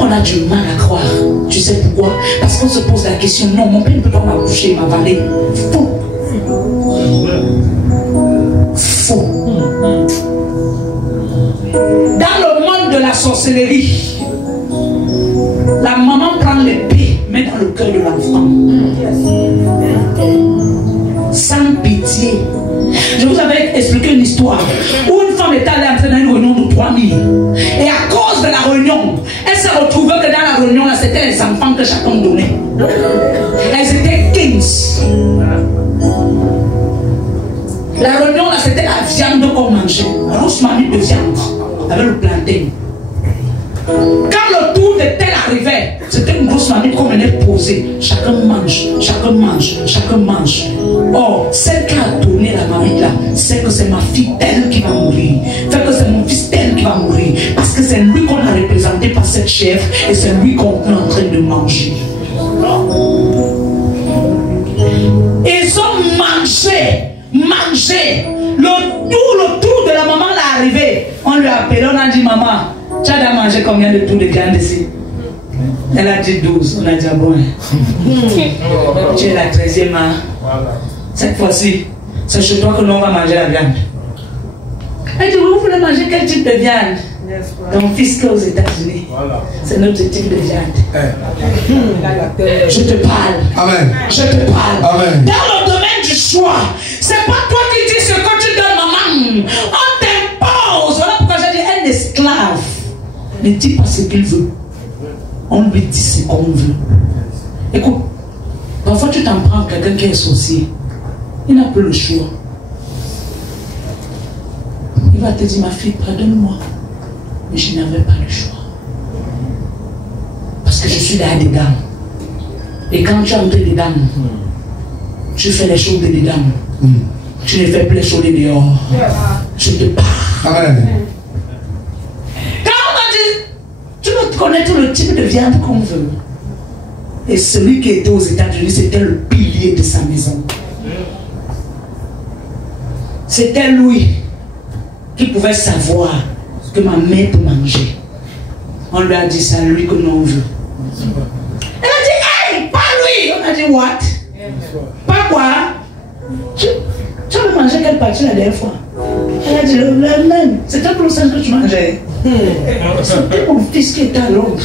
On a du mal à croire. Tu sais pourquoi? Parce qu'on se pose la question, non, mon père ne peut pas m'accoucher, m'avaler. Faux. Faux. Dans le monde de la sorcellerie, La maman prend l'épée, met dans le cœur de l'enfant. Sans pitié. Je vous avais expliqué une histoire où une femme était allée entrer dans une réunion de 3000. Et à cause de la réunion, elle s'est retrouvée que dans la réunion, là, c'était les enfants que chacun donnait. Elles étaient 15. La réunion, là, c'était la viande qu'on mangeait. Rousse mamie de viande avec le plantain. Quand le tour de tel arrivait, c'était une grosse mamie qu'on venait poser. Chacun mange, chacun mange, chacun mange. Or, celle qui a tourné la mamie là, c'est que c'est ma fille telle qui va mourir. Fait que c'est mon fils tel qui va mourir. Parce que c'est lui qu'on a représenté par cette chef et c'est lui qu'on est en train de manger. Ils ont mangé. Le tour de la maman l'est arrivé. On lui a appelé, on a dit maman, tu as mangé combien de tours de viande ici? Elle a dit 12. On a dit bon. Tu es la 13e. Hein? Cette fois-ci, c'est chez toi que nous on va manger la viande. Elle dit vous voulez manger quel type de viande? Ton fils qui est aux États-Unis. C'est notre type de viande. Je te parle. Amen. Je te parle. Amen. Dans le domaine du choix, c'est pas toi qui dis ce que tu donnes, maman. On t'impose. Voilà pourquoi j'ai dit un esclave ne dit pas ce qu'il veut. On lui dit ce qu'on veut. Écoute, parfois tu t'en prends quelqu'un qui est sorcier. Il n'a plus le choix. Il va te dire, ma fille, pardonne-moi. Mais je n'avais pas le choix. Parce que je suis là dedans. Et quand tu entres dedans, tu fais les choses de dedans. Tu ne fais plus les choses de dehors. Je te parle. Amen. Quand on va dire, tu veux connaître le type de viande qu'on veut. Et celui qui était aux États-Unis, c'était le pilier de sa maison. C'était lui qui pouvait savoir que ma mère peut manger. On lui a dit, c'est à lui que nous on veut. Elle a dit, hey, pas lui. On a dit, what? Pas quoi? Tu as mangé quelle partie la dernière fois? Elle a dit, le même. C'était pour le sang que tu mangeais. C'était mon fils qui était à Londres.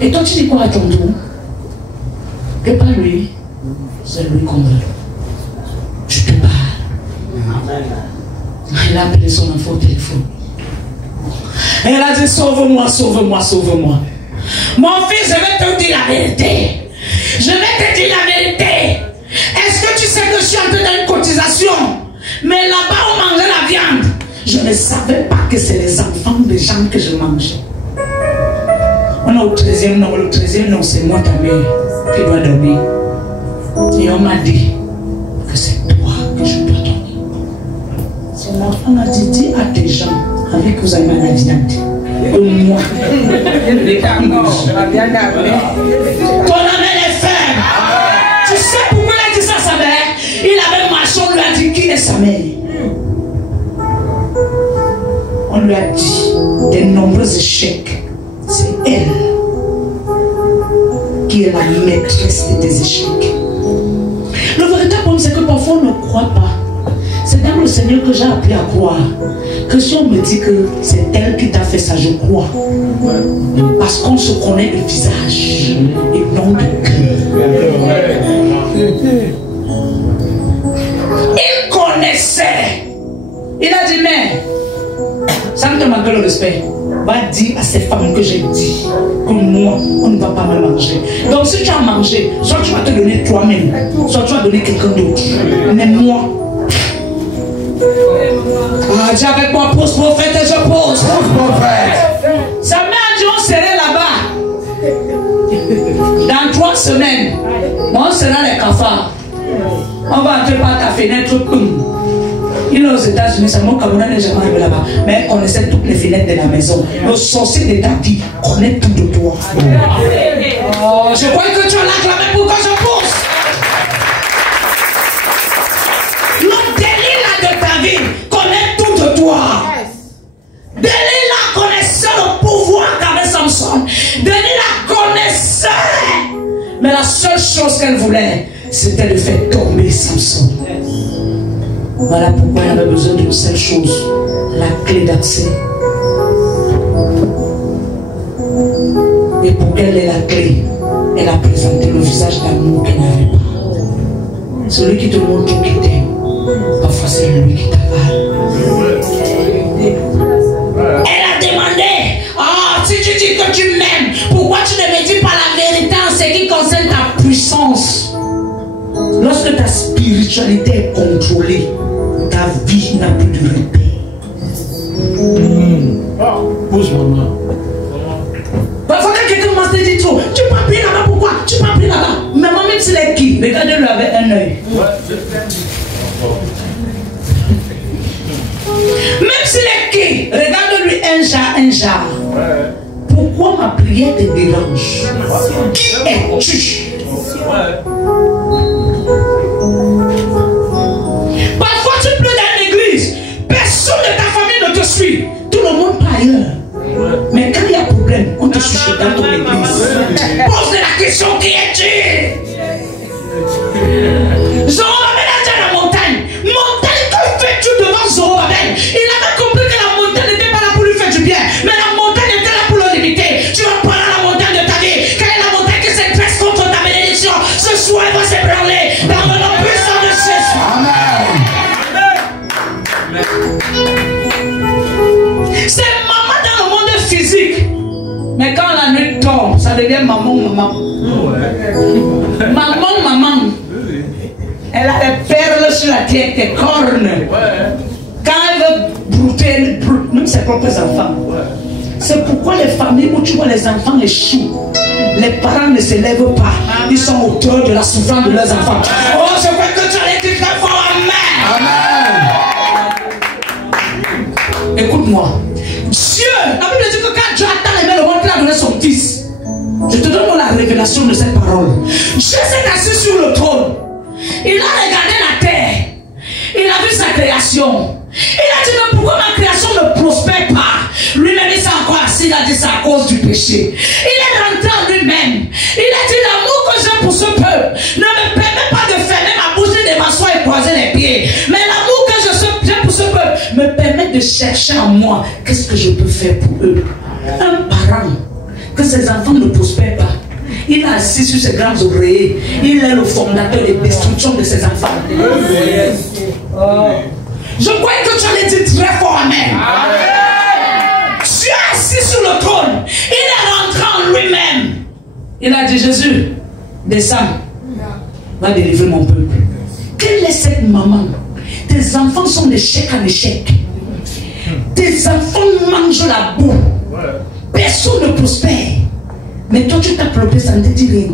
Et toi, tu dis quoi à ton tour? Que pas lui. C'est lui qu'on veut. Je te parle. Elle a appelé son enfant au téléphone. Elle a dit, sauve-moi, sauve-moi, sauve-moi. Mon fils, je vais te dire la vérité. Je vais te dire la vérité. Est-ce que tu sais que je suis en train d'une cotisation? Mais là-bas, on mangeait la viande. Je ne savais pas que c'est les enfants des gens que je mangeais. On est au 13e, non, le 13e, non, c'est moi ta mère qui doit dormir. Et on m'a dit que c'est toi que je dois donner. C'est l'enfant a dit, dis à tes gens avec que vous avez la viande. Moi. Ton amène est ferme. Tu sais pourquoi il a dit ça à sa mère? Il avait marché, on lui a dit qui est sa mère. On lui a dit des nombreux échecs. C'est elle qui est la maîtresse des échecs. Le véritable problème, c'est que parfois on ne croit pas. C'est dans le Seigneur que j'ai appris à croire. Que si on me dit que c'est elle qui t'a fait ça, je crois. Parce qu'on se connaît de visage et non de cœur. Il connaissait. Il a dit, mais, sans te manquer le respect, va dire à ces femmes que j'ai dit que moi, on ne va pas me manger. Donc si tu as mangé, soit tu vas te donner toi-même, soit tu vas donner quelqu'un d'autre. Mais moi, ah, dis avec moi, pose prophète et je pose. Pose prophète. Sa mère a dit, on serait là-bas. Dans 3 semaines, on sera les cafards. On va entrer par ta fenêtre. Il est aux États-Unis, c'est mon Cameroun n'est jamais arrivé là-bas. Mais on connaissait toutes les fenêtres de la maison. Le sorcier de Dadi connaît tout de toi. Oh, je crois que tu as l'acclamé pour que je pousse. Le Delilah de ta vie connaît tout de toi. Delilah connaissait le pouvoir qu'avait Samson. Delilah connaissait. Mais la seule chose qu'elle voulait, c'était de faire tomber Samson. Voilà pourquoi il avait besoin d'une seule chose, la clé d'accès. Et pour qu'elle ait la clé, elle a présenté le visage d'amour qu'elle n'avait pas. Celui qui te montre qui t'aime, parfois c'est lui qui t'avale. Elle a demandé, oh, si tu dis que tu m'aimes, pourquoi tu ne me dis pas la vérité en ce qui concerne ta puissance? Lorsque ta spiritualité est contrôlée, ta vie n'a plus de repère. Pose mon main. Parfois quand quelqu'un commence à te dire trop, tu peux pas prier là-bas, pourquoi? Tu peux pas prier là-bas. Mais moi même s'il est qui, regardez-le avec un œil. Même s'il est qui, regarde-lui un jar. Pourquoi ma prière te dérange? Qui es-tu? Parfois tu pleures dans l'église, personne de ta famille ne te suit, tout le monde part ailleurs. Mais quand il y a problème, on te suit dans ton église. Pose la question, qui es-tu? Zorobabel a dit à la montagne, que fais-tu devant Zorobabel? Il avait compris que la montagne n'était pas là pour lui faire du bien, mais la montagne était là pour le limiter. Tu vas prendre la montagne de ta vie. Quelle est la montagne qui se dresse contre ta bénédiction? Ce soir, elle va s'ébranler dans le nom puissant de Jésus. Amen. C'est maman dans le monde physique. Mais quand la nuit tombe, ça devient maman. Maman. Elle a des perles sur la tête, des cornes. Quand elle veut brouter, elle broute même ses propres enfants. C'est pourquoi les familles où tu vois les enfants échouent, les parents ne se lèvent pas. Ils sont auteurs de la souffrance de leurs enfants. Oh, je crois que tu allais dire très fort. Amen. Écoute-moi. Dieu, la Bible dit que quand Dieu a tant aimé le monde, il a donné son fils. Je te donne la révélation de cette parole. Dieu s'est assis sur le trône. Il a regardé la terre. Il a vu sa création. Il a dit, mais pourquoi ma création ne prospère pas? Lui-même, il s'est encore assis. Il a dit, c'est à cause du péché. Il est rentré en lui-même. Il a dit, l'amour que j'ai pour ce peuple ne me permet pas de fermer ma bouche et de m'asseoir et croiser les pieds. Mais l'amour que j'ai pour ce peuple me permet de chercher en moi qu'est-ce que je peux faire pour eux. Un parent, que ses enfants ne prospèrent pas, il a assis sur ses grands oreillers. Il est le fondateur des destructions de ses enfants. Je crois que tu allais dire très fort amen. Dieu est assis sur le trône. Il est rentré en lui-même. Il a dit, Jésus, descends, va délivrer mon peuple. Quelle est cette maman? Tes enfants sont d'échec en échec. Tes enfants mangent la boue. Personne ne prospère. Mais toi, tu t'as plopé, ça ne te dit rien.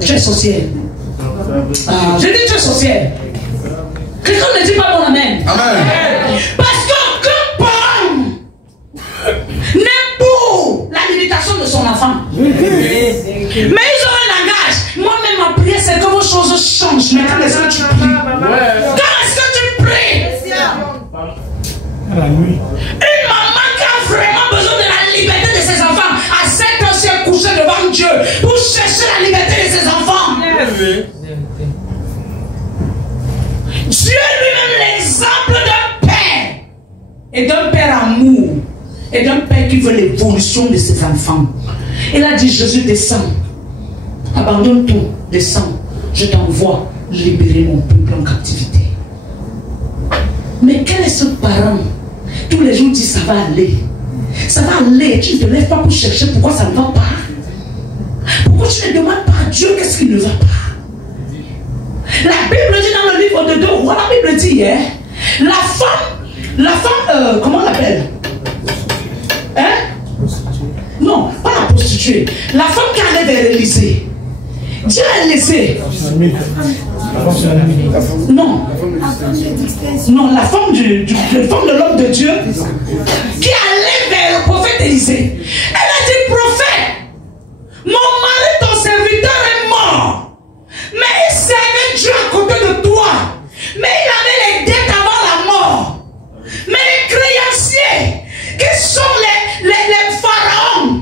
Tu es sorcière. Je dis tu es sorcière. Quelqu'un ne dit pas bon amen. Amen. Parce qu'aucun parent n'est pour la limitation de son enfant. Mais ils ont un langage. Moi-même, ma prière, c'est que vos choses changent. Mais quand est-ce que tu pries? Quand est-ce que tu pries? La nuit. Une maman qui a vraiment besoin de la liberté de ses enfants, à 7 ans, si elle couchait devant Dieu pour chercher la liberté de ses enfants. Dieu lui-même l'exemple d'un père, et d'un père amour, et d'un père qui veut l'évolution de ses enfants. Il a dit, Jésus, descends, abandonne tout, descends, je t'envoie libérer mon peuple en captivité. Mais quel est ce parent? Tous les jours dit, ça va aller. Ça va aller, tu ne te lèves pas pour chercher pourquoi ça ne va pas. Pourquoi tu ne demandes pas à Dieu qu'est-ce qui ne va pas? La Bible dit dans le livre de 2 Rois, la Bible dit, hein, la femme, comment on l'appelle? Hein? Non, pas la prostituée. La femme qui allait vers Élysée. Dieu a laissé. Non. Non, la femme de l'homme de Dieu qui allait vers le prophète Élysée. Elle a dit, prophète, mon mari, ton serviteur, est mort. Mais il servait Dieu à côté de toi. Mais il avait les dettes avant la mort. Mais les créanciers, qui sont les pharaons,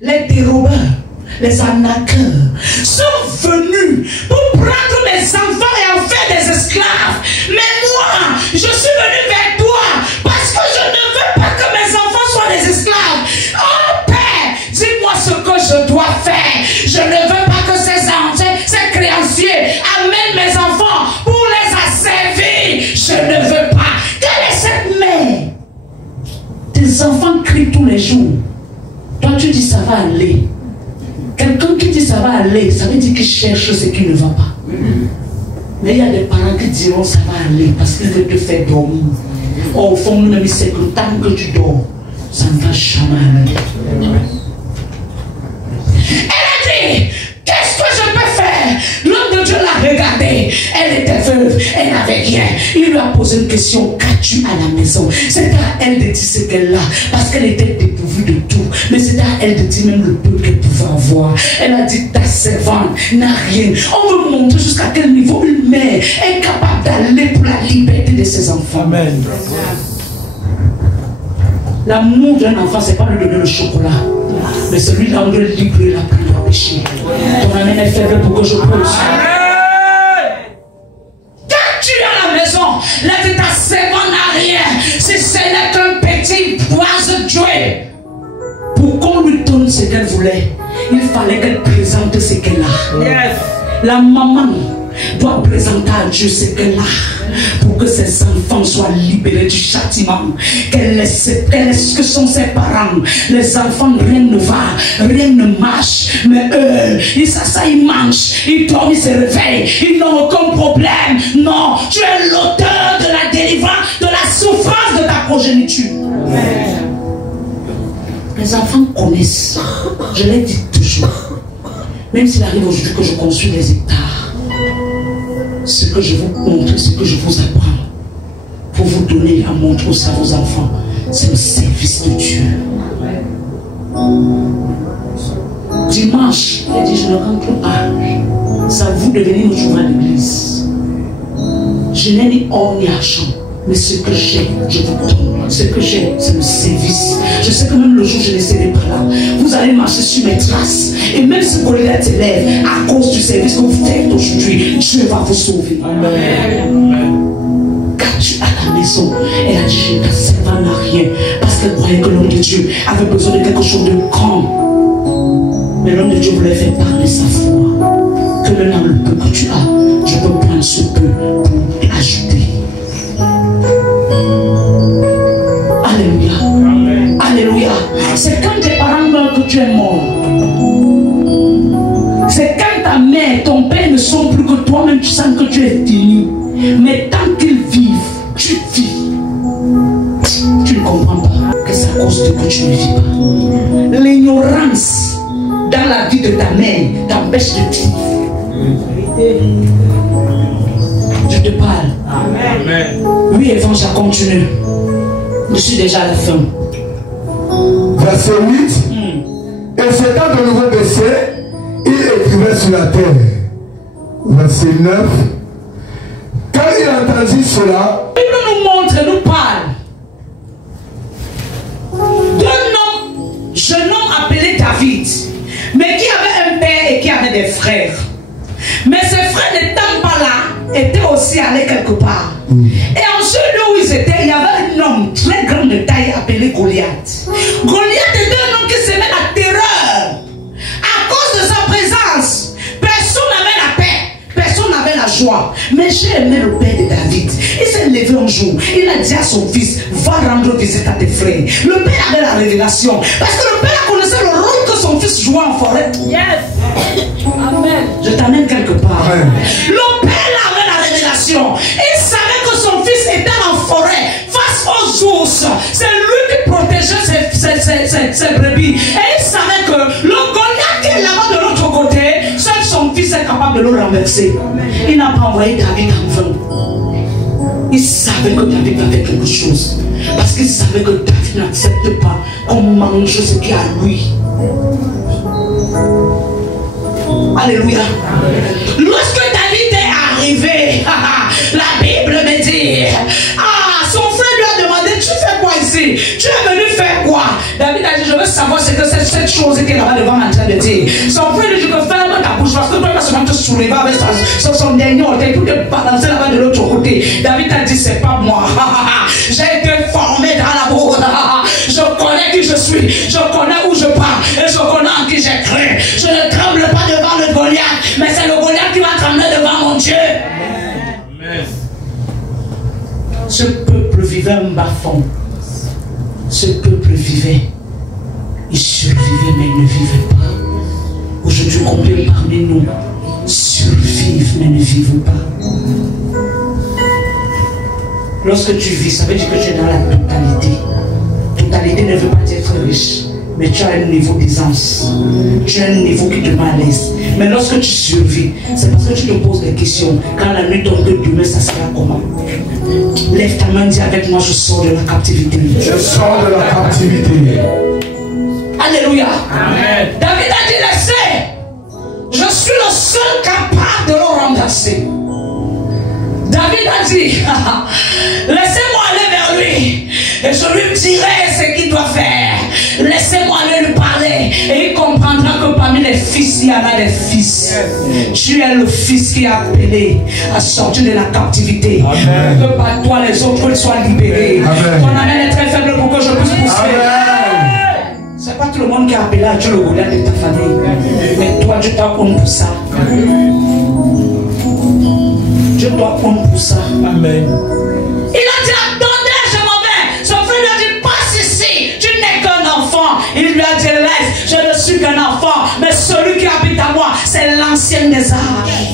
les dérobeurs, les arnaqueurs, sont venus pour prendre mes enfants et en faire des esclaves. Mais moi, je suis venu vers toi parce que je ne veux pas que mes enfants soient des esclaves. Oh Père, dis-moi ce qui cherchent ce qui ne va pas. Mais il y a des parents qui diront ça va aller parce qu'ils veulent te faire dormir. Or, au fond, mon ami, c'est que tant que tu dors, ça ne va jamais aller. Elle a dit, qu'est-ce que je peux faire? L'homme de Dieu l'a regardé. Elle était veuve, elle n'avait rien. Il lui a posé une question, qu'as-tu à la maison? C'est à elle de dire ce qu'elle a, parce qu'elle était dépourvue de tout. Mais c'est à elle de dire même le peu qu'elle pouvait avoir. Elle a dit, ta servante n'a rien. On veut montrer jusqu'à quel niveau une mère est capable d'aller pour la liberté de ses enfants. Amen. L'amour d'un enfant, c'est pas lui donner le chocolat, mais celui là où le libérer la pluie de péché. Ton amène est faible pour que je pose. Quand tu es à la maison, là de ta servante n'a rien. Si ce n'est qu'un petit oiseau-jouet, pour qu'on lui donne ce qu'elle voulait, il fallait qu'elle présente ce qu'elle a. Yes. La maman doit présenter à Dieu ce qu'elle a pour que ses enfants soient libérés du châtiment. Qu'elle est ce que sont ses parents. Les enfants, rien ne va, rien ne marche, mais eux, ils s'assoient, ils mangent, ils dorment, ils se réveillent, ils n'ont aucun problème. Non, tu es l'auteur de la délivrance, de la souffrance de ta progéniture. Amen. Les enfants connaissent, je l'ai dit toujours, même s'il arrive aujourd'hui que je construis des hectares, ce que je vous montre, ce que je vous apprends, pour vous donner à montrer aussi à vos enfants, c'est le service de Dieu. Dimanche, il a dit, je ne rentre pas. C'est à vous de venir nous trouver à l'église. Je n'ai ni or ni argent, mais ce que j'ai, je vous donne. Ce que j'ai, c'est le service. Je sais que même le jour où je ne serai pas là, vous allez marcher sur mes traces. Et même si Goliath s'élève à cause du service que vous faites aujourd'hui, Dieu va vous sauver. Amen. Quand tu es à la maison, elle a dit, je ne servant à rien. Parce qu'elle croyait que l'homme de Dieu avait besoin de quelque chose de grand. Mais l'homme de Dieu voulait faire parler sa foi. Que le nom, le peu que tu as, je peux prendre ce peu pour ajouter. Alléluia. Amen. Alléluia. C'est quand tes parents meurent que tu es mort. C'est quand ta mère, ton père ne sont plus que toi-même, tu sens que tu es fini. Mais tant qu'ils vivent, tu vis. Tu ne comprends pas que c'est à cause de que tu ne vis pas. L'ignorance dans la vie de ta mère t'empêche de vivre. Je te parle. Amen. Oui, évangile, continue. Je suis déjà à la fin. Verset 8. Et s'étant de nouveau baissé, il écrivait sur la terre. Verset 9. Quand il entendit cela, il nous montre, nous parle d'un jeune homme appelé David, mais qui avait un père et qui avait des frères. Mais ses frères n'étant pas là, étaient aussi allés quelque part. Et en ce lieu où ils étaient, il y avait un homme très grand de taille appelé Goliath. Goliath était un homme qui semait la terreur. À cause de sa présence, personne n'avait la paix, personne n'avait la joie. Mais j'ai aimé le père de David. Il s'est levé un jour, il a dit à son fils, va rendre visite à tes frères. Le père avait la révélation, parce que le père connaissait le rôle que son fils jouait en forêt. Yes. Amen. Je t'amène quelque part. Amen. Le père avait la révélation. Il savait que son fils était en forêt face aux ours. C'est lui qui protégeait ses brebis. Et il savait que le Goliath qui est là-bas de l'autre côté, seul son fils est capable de le renverser. Il n'a pas envoyé David en vain. Il savait que David avait quelque chose. Parce qu'il savait que David n'accepte pas qu'on mange ce qui est à lui. Alléluia. Lorsque David est arrivé, la Bible me dit, son frère lui a demandé, tu fais quoi ici? Tu es venu faire quoi? David a dit, je veux savoir ce que c'est cette chose qui est là-bas devant en train de dire. Son frère lui dit, ferme ta bouche parce que toi il va seulement te soulever avec son dernier orteil pour te balancer là-bas de l'autre côté. David a dit, c'est pas moi. J'ai été formé dans la boue. Je connais qui je suis, je connais où je pars et je connais en qui j'ai cru. Je ne tremble pas devant le Goliath, mais c'est le Goliath qui va trembler devant mon Dieu. Amen. Ce peuple vivait un bas-fond. Ce peuple vivait. Il survivait, mais il ne vivait pas. Aujourd'hui, combien parmi nous mais ne vivent pas. Lorsque tu vis, ça veut dire que tu es dans la totalité. Totalité ne veut pas dire être riche, mais tu as un niveau d'aisance. Tu as un niveau qui te met à l'aise. Mais lorsque tu survis, c'est parce que tu te poses des questions. Quand la nuit tombe, demain, ça sera comment? Lève ta main, dis avec moi, je sors de la captivité. Je sors de la captivité. Alléluia. Amen. David a dit, laissez. Je suis le seul capable de le remplacer. David a dit, laissez-moi aller vers lui et je lui dirai ce qu'il doit faire. Laissez-moi aller lui parler et il comprendra que parmi les fils, il y en a des fils. Tu es le fils qui est appelé à sortir de la captivité. Amen. Que par toi les autres soient libérés. Amen. Ton amen est très faible pour que je puisse pousser. C'est pas tout le monde qui a appelé à Dieu le Goliath de ta famille. Mais toi, Dieu t'a honte pour ça. Dieu doit honte pour ça. Amen. Il a dit, attendez, je m'en vais. Son frère lui a dit, passe ici. Tu n'es qu'un enfant. Il lui a dit, laisse, je ne suis qu'un enfant. Mais celui qui habite à moi, c'est l'ancien des âges.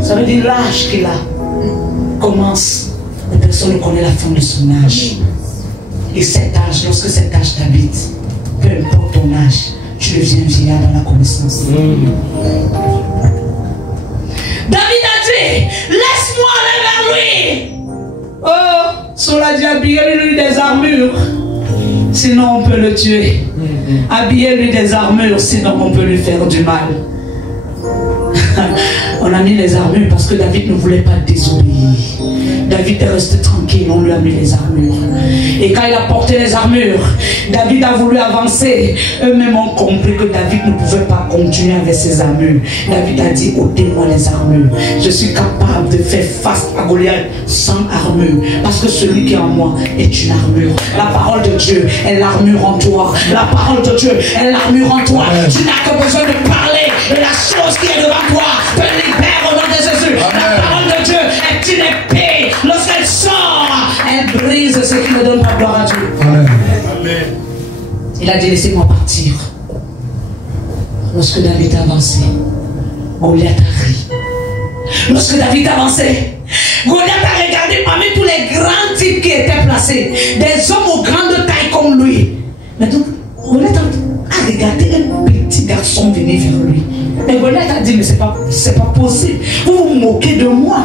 Ça veut dire l'âge qu'il a commence. La personne ne connaît la fin de son âge. Et cet âge, lorsque cet âge t'habite, peu importe ton âge, tu deviens vieillard dans la connaissance. David a dit, laisse-moi aller vers lui. Oh, cela dit, habillez-lui des armures, sinon on peut le tuer. Habillez-lui des armures, sinon on peut lui faire du mal. On a mis les armures parce que David ne voulait pas désobéir. David est resté tranquille, on lui a mis les armures. Et quand il a porté les armures, David a voulu avancer. Eux-mêmes ont compris que David ne pouvait pas continuer avec ses armures. David a dit, ôtez-moi les armures. Je suis capable de faire face à Goliath sans armure. Parce que celui qui est en moi est une armure. La parole de Dieu est l'armure en toi. La parole de Dieu est l'armure en toi. Tu n'as que besoin de parler de la chose qui est devant toi. Te libère au nom de Jésus. La parole de Dieu est une épée. Lorsqu'elle sort, elle brise ce qui ne donne pas gloire à Dieu. Amen. Il a dit, laissez-moi partir. Lorsque David a avancé, Goliath a ri. Lorsque David a avancé, Goliath a regardé parmi tous les grands types qui étaient placés, des hommes aux grandes tailles comme lui. Mais donc, Goliath a regardé un petit garçon venir vers lui. Et Goliath a dit, mais c'est pas possible. Vous vous moquez de moi.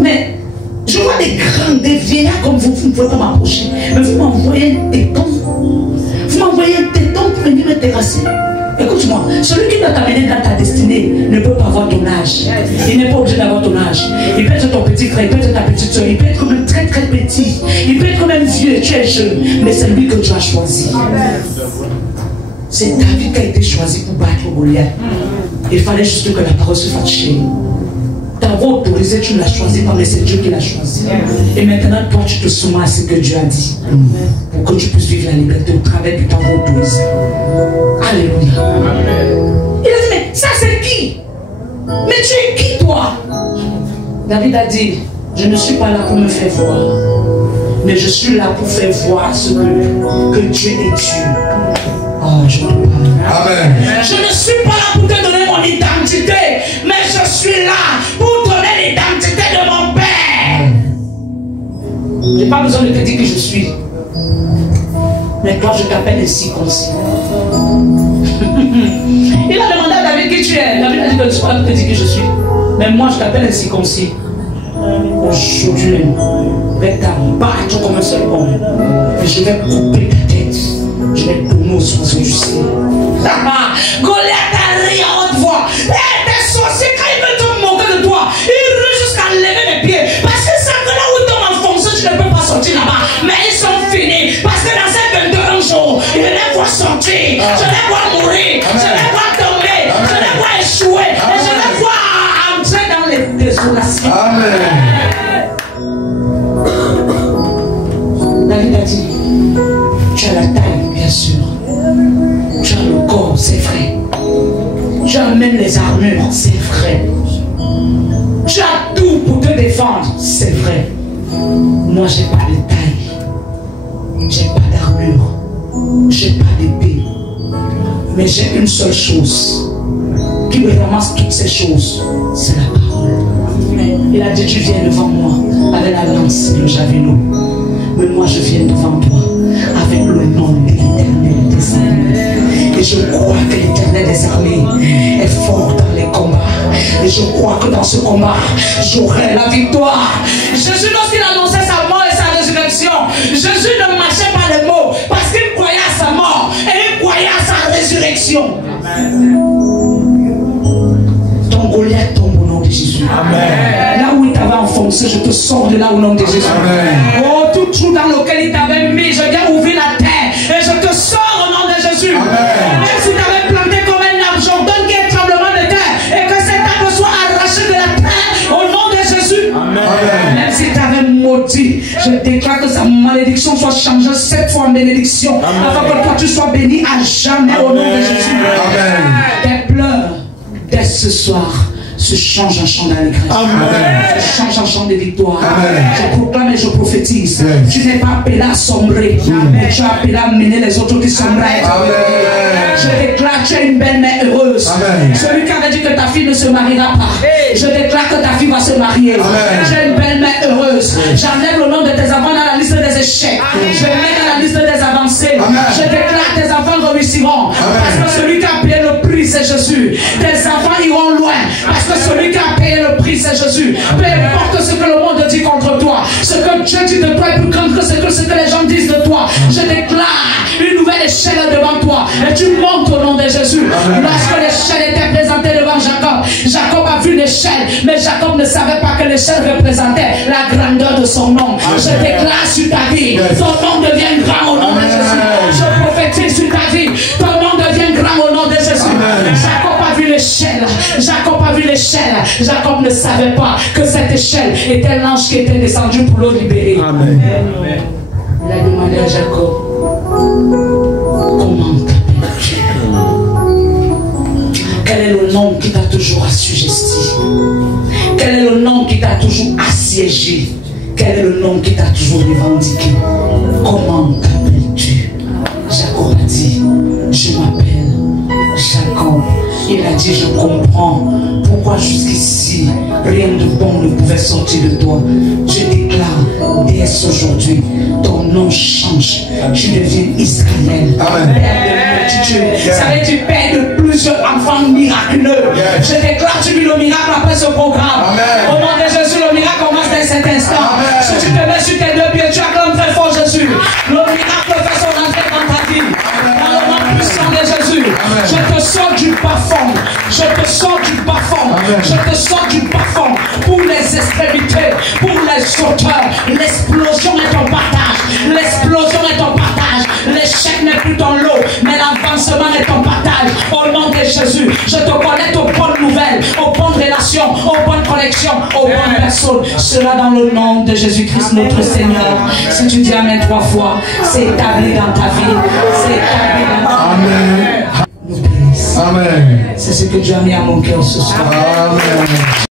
Mais je vois des grands, des vieillards comme vous, vous ne pouvez pas m'approcher. Mais vous m'envoyez un téton. Vous m'envoyez un téton pour venir me terrasser. Écoute-moi, celui qui doit t'amener dans ta destinée ne peut pas avoir ton âge. Il n'est pas obligé d'avoir ton âge. Il peut être ton petit frère, il peut être ta petite soeur, il peut être même très très petit. Il peut être même vieux, tu es jeune. Mais c'est lui que tu as choisi. C'est David qui a été choisi pour battre Goliath. Il fallait juste que la parole se fasse chez nous. T'avais autorisé, tu ne l'as choisi pas, mais c'est Dieu qui l'a choisi. Et maintenant, toi, tu te soumets à ce que Dieu a dit. Pour que tu puisses vivre la liberté au travers du temps autorisé. Alléluia. Il a dit, mais ça c'est qui? Mais tu es qui toi? David a dit, je ne suis pas là pour me faire voir. Mais je suis là pour faire voir ce que Dieu est Dieu. Oh, je te parle. Amen. Je ne suis pas là pour te donner mon identité, mais je suis là pour donner l'identité de mon Père. Je n'ai pas besoin de te dire qui je suis. Mais toi, je t'appelle un circoncis. Il a demandé à David qui tu es. David a dit que je ne suis pas là pour te dire qui je suis. Mais moi, je t'appelle un circoncis. Aujourd'hui même, je vais t'abattre comme un seul homme. Et je vais couper ta tête. Je vais tourner aux oiseaux du ciel. Goliath a ri à haute voix. Tes sorciers, quand ils veulent te moquer de toi, ils ruent jusqu'à lever les pieds. Parce que ça, que là où ils t'ont enfoncé, tu ne peux pas sortir là-bas. Mais ils sont finis. Parce que dans ces 22 jours, je les vois sortir. Je les vois mourir. Je les vois tomber. Je les vois échouer. Et je les vois entrer dans les désolations. Amen. David a dit, tu as la taille, bien sûr. Tu as le corps, c'est vrai. Tu as même les armures, c'est vrai. Tu as tout pour te défendre, c'est vrai. Moi, j'ai pas de taille. J'ai pas d'armure. J'ai pas d'épée. Mais j'ai une seule chose. qui me ramasse toutes ces choses, c'est la parole. Il a dit, tu viens devant moi avec la lance et le javelot. Mais moi, je viens devant toi avec le nom de l'Éternel des armées. Et je crois que l'Éternel des armées est fort dans les combats. Et je crois que dans ce combat, j'aurai la victoire. Jésus, lorsqu'il annonçait sa mort et sa résurrection, Jésus ne marchait pas les mots parce qu'il croyait à sa mort et il croyait à sa résurrection. Ton Goliath tombe au nom de Jésus. Amen. Là où il t'avait enfoncé, je te sors de là au nom de Jésus. Amen. Oh, tout trou dans lequel il t'avait mis, je viens ouvrir la terre et je te sors au nom de Jésus. Amen. Même si tu avais planté comme un arbre, j'ordonne qu'il y ait tremblement de terre et que cet arbre soit arraché de la terre au nom de Jésus. Amen. Même si tu avais maudit, je déclare que sa malédiction soit changée 7 fois en bénédiction. Amen. Afin que toi tu sois béni à jamais. Amen. Au nom de Jésus. Amen. Tes pleurs dès ce soir se change en chant d'allégresse. Se change en chant de victoire. Amen. Je proclame et je prophétise. Yes. Tu n'es pas appelé à sombrer, mais tu es appelé à mener les autres qui sombrent. Je déclare que tu es une belle-mère heureuse. Amen. Celui qui avait dit que ta fille ne se mariera pas, je déclare que ta fille va se marier. Amen. Tu es une belle-mère heureuse. J'enlève le nom de tes enfants dans la liste des échecs. Amen. Je mets dans la liste des avancées. Amen. Je déclare que tes enfants réussiront. Amen. Parce que celui qui a payé le prix, c'est Jésus. Tes enfants iront loin. Parce que celui qui a payé le prix, c'est Jésus. Peu importe ce que le monde dit contre toi, ce que Dieu dit de toi est plus grand que ce que les gens disent de toi. Je déclare une nouvelle échelle devant toi et tu montes au nom de Jésus. Lorsque l'échelle était présentée devant Jacob, Jacob a vu l'échelle, mais Jacob ne savait pas que l'échelle représentait la grandeur de son nom. Je déclare sur ta vie, ton nom devient grand au nom de Jésus. Je prophétise sur ta vie, ton nom devient grand au nom de Jésus. Jacob a vu l'échelle, Jacob a vu l'échelle. Jacob ne savait pas que cette échelle était l'ange qui était descendu pour le libérer. Amen. Il a demandé à Jacob, comment t'appelles-tu? Quel est le nom qui t'a toujours assujetti? Quel est le nom qui t'a toujours assiégé? Quel est le nom qui t'a toujours revendiqué? Comment t'appelles-tu? Jacob a dit, je m'appelle Jacob. Il a dit, je comprends pourquoi jusqu'ici rien de bon ne pouvait sortir de toi. Je déclare dès aujourd'hui, ton nom change. Tu deviens Israël, père de multitude. Ça veut dire père de plusieurs enfants miraculeux. Je déclare, tu vis le miracle après ce programme. Amen. Au nom de Jésus, le miracle commence dès cet instant. Amen. Si tu te mets sur tes deux pieds, tu acclames très fort Jésus. Le miracle fait son entrée dans ta vie. Dans le nom puissant de Jésus. Amen. Je te sors du bas-fond. Je te sors du bas-fond. Je te sors du bas-fond pour les extrémités, pour les auteurs. L'explosion est ton partage. L'explosion est ton partage. L'échec n'est plus ton lot, mais l'avancement est ton partage. Au nom de Jésus, je te connecte aux bonnes nouvelles, aux bonnes relations, aux bonnes connexions, aux bonnes personnes. Cela dans le nom de Jésus-Christ notre Seigneur. Si tu dis Amen 3 fois, c'est établi dans ta vie. C'est établi dans ta vie. Amen. Amen. C'est ce que Dieu a mis à mon cœur ce soir. Amen.